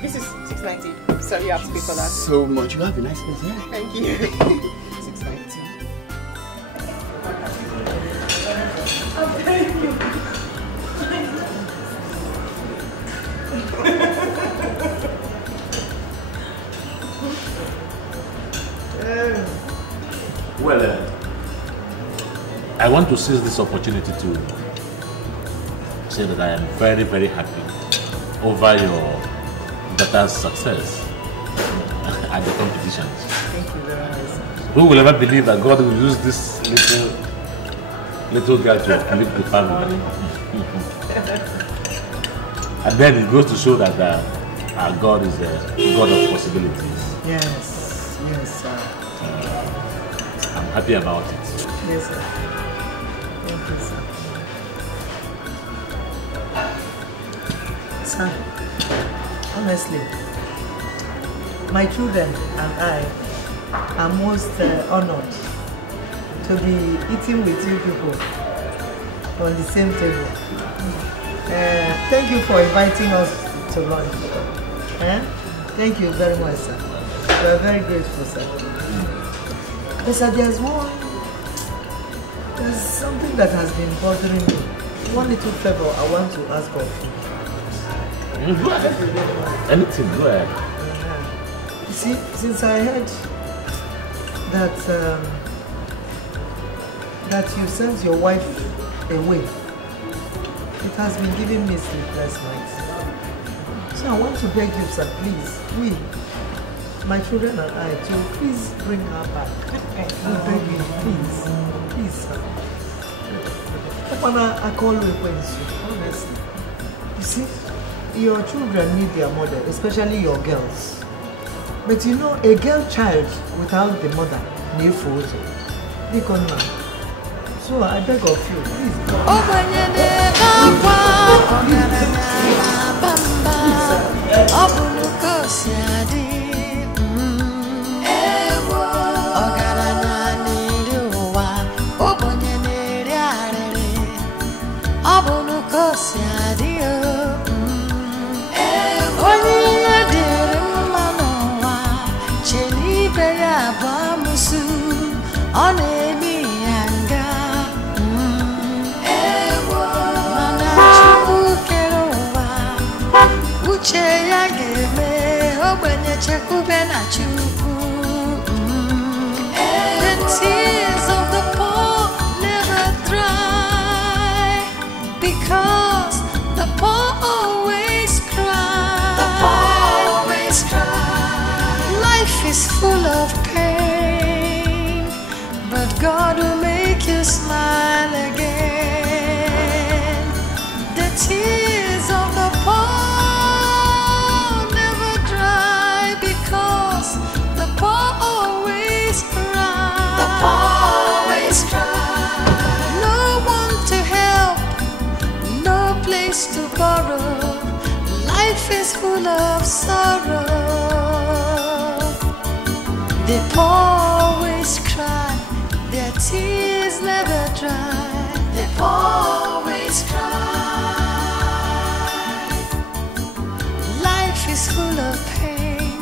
This is 690. Sorry, you have to pay for that. So much. You have a nice place, yeah? Thank you. 690. Thank you. Well, I want to seize this opportunity to say that I am very, very happy over your daughter's success at the competitions. Thank you very much. Who will ever believe that God will use this little girl to uplift the family? And then it goes to show that our God is a God of possibilities. Yes, sir. I'm happy about it. Yes, sir. Thank you, sir. Sir, honestly, my children and I are most honored to be eating with you people on the same table. Thank you for inviting us to lunch. Thank you very much, sir. We are very grateful, sir. But sir, there's something that has been bothering me. One little favor I want to ask of you. Go ahead. Anything, go ahead. You see, since I heard that you sent your wife away, it has been giving me sleepless nights. So I want to beg you, sir, please, my children and I, to please bring her back. I beg you, please, sir. I call you Ekwenze, honestly. You see, your children need their mother, especially your girls. But you know, a girl child without the mother, so I beg of you, please. The tears of the poor never dry, because the poor always cry. The poor always cry. Life is full of pain, but God will make you smile again. The tears of the poor never dry, because the poor always cry. The poor always cry. No one to help, no place to borrow. Life is full of sorrow. The poor always cry, their tears never dry. The poor always cry. Life is full of pain.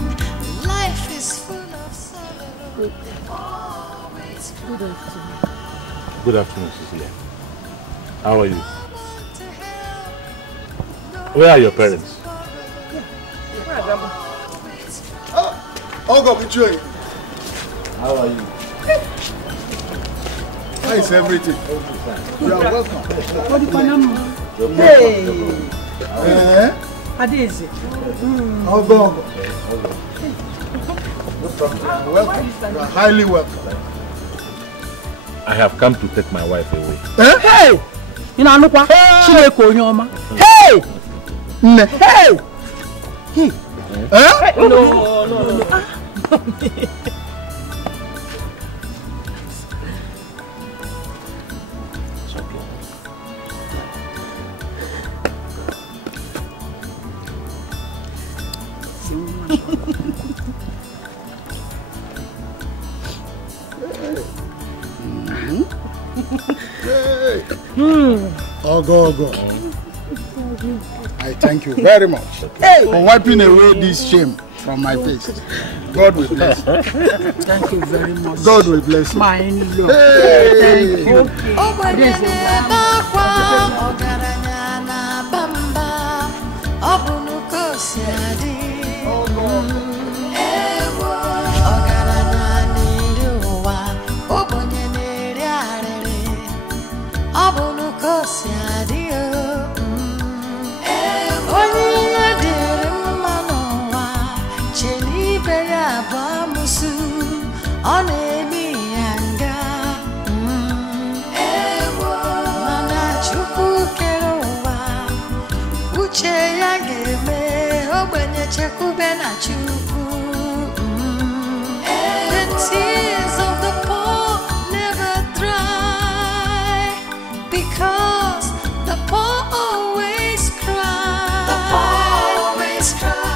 Life is full of sorrow. The poor always cry. Good afternoon. Good afternoon, Cecilia. How are you? Where are your parents? Oh, God, with you. How are you? How is everything? You are welcome. Hey! Adeze. Oh, God. Welcome. You are highly welcome. I have come to take my wife away. Hey! You know, look what? Hey! Hey! Hey! Hey! No. Ogo. I thank you very much for wiping away this shame from my face. God will bless you. Thank you very much. God will bless you. My in-law. Hey. Thank you. The tears of the poor never dry, because the poor always cry. The poor always cry.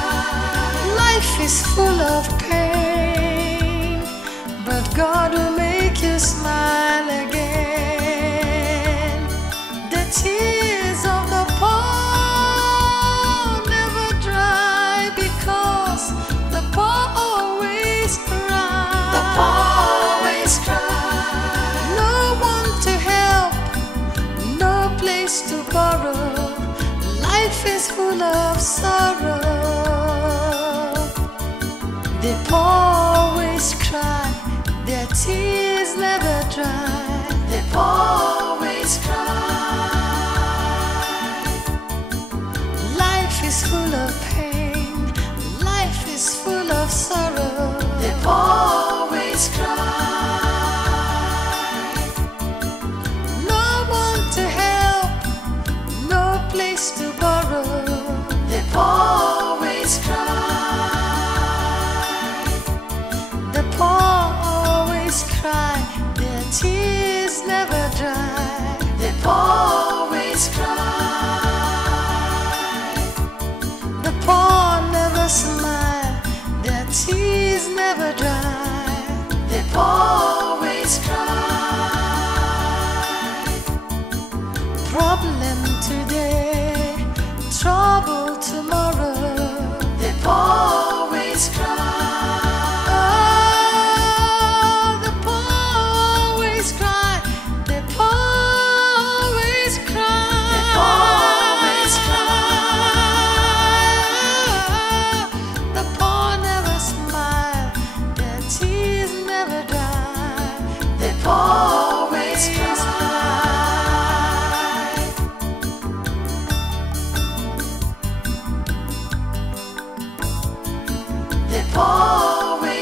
Life is full of pain, but God will make you smile again. The tears of the poor never dry, because the poor always cry. The poor always cry. No one to help, no place to borrow. Life is full of sorrow. The poor always cry, their tears never dry. The poor always cry. Life is full of pain. Life is full of sorrow. The poor always cry. No one to help, no place to borrow. The poor always cry. The poor always cry. Their tears never dry. The poor always cry.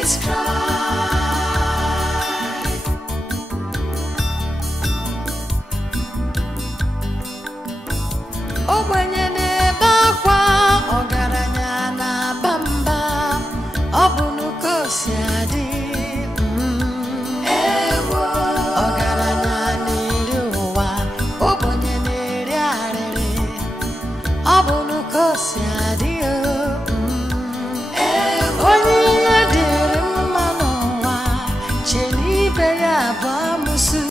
always cry. Ogbenye na-ebe akwa, ọgaranya na-aba mba, ọ bụ n'uko si adị. Ọgaranya na-eri ụwa, ogbenye na-eri arịrị, ọ bụ n'uko si adị. Onye ihe dịrị mma n'ụwa, che n'ibe ya bụ amụsụ.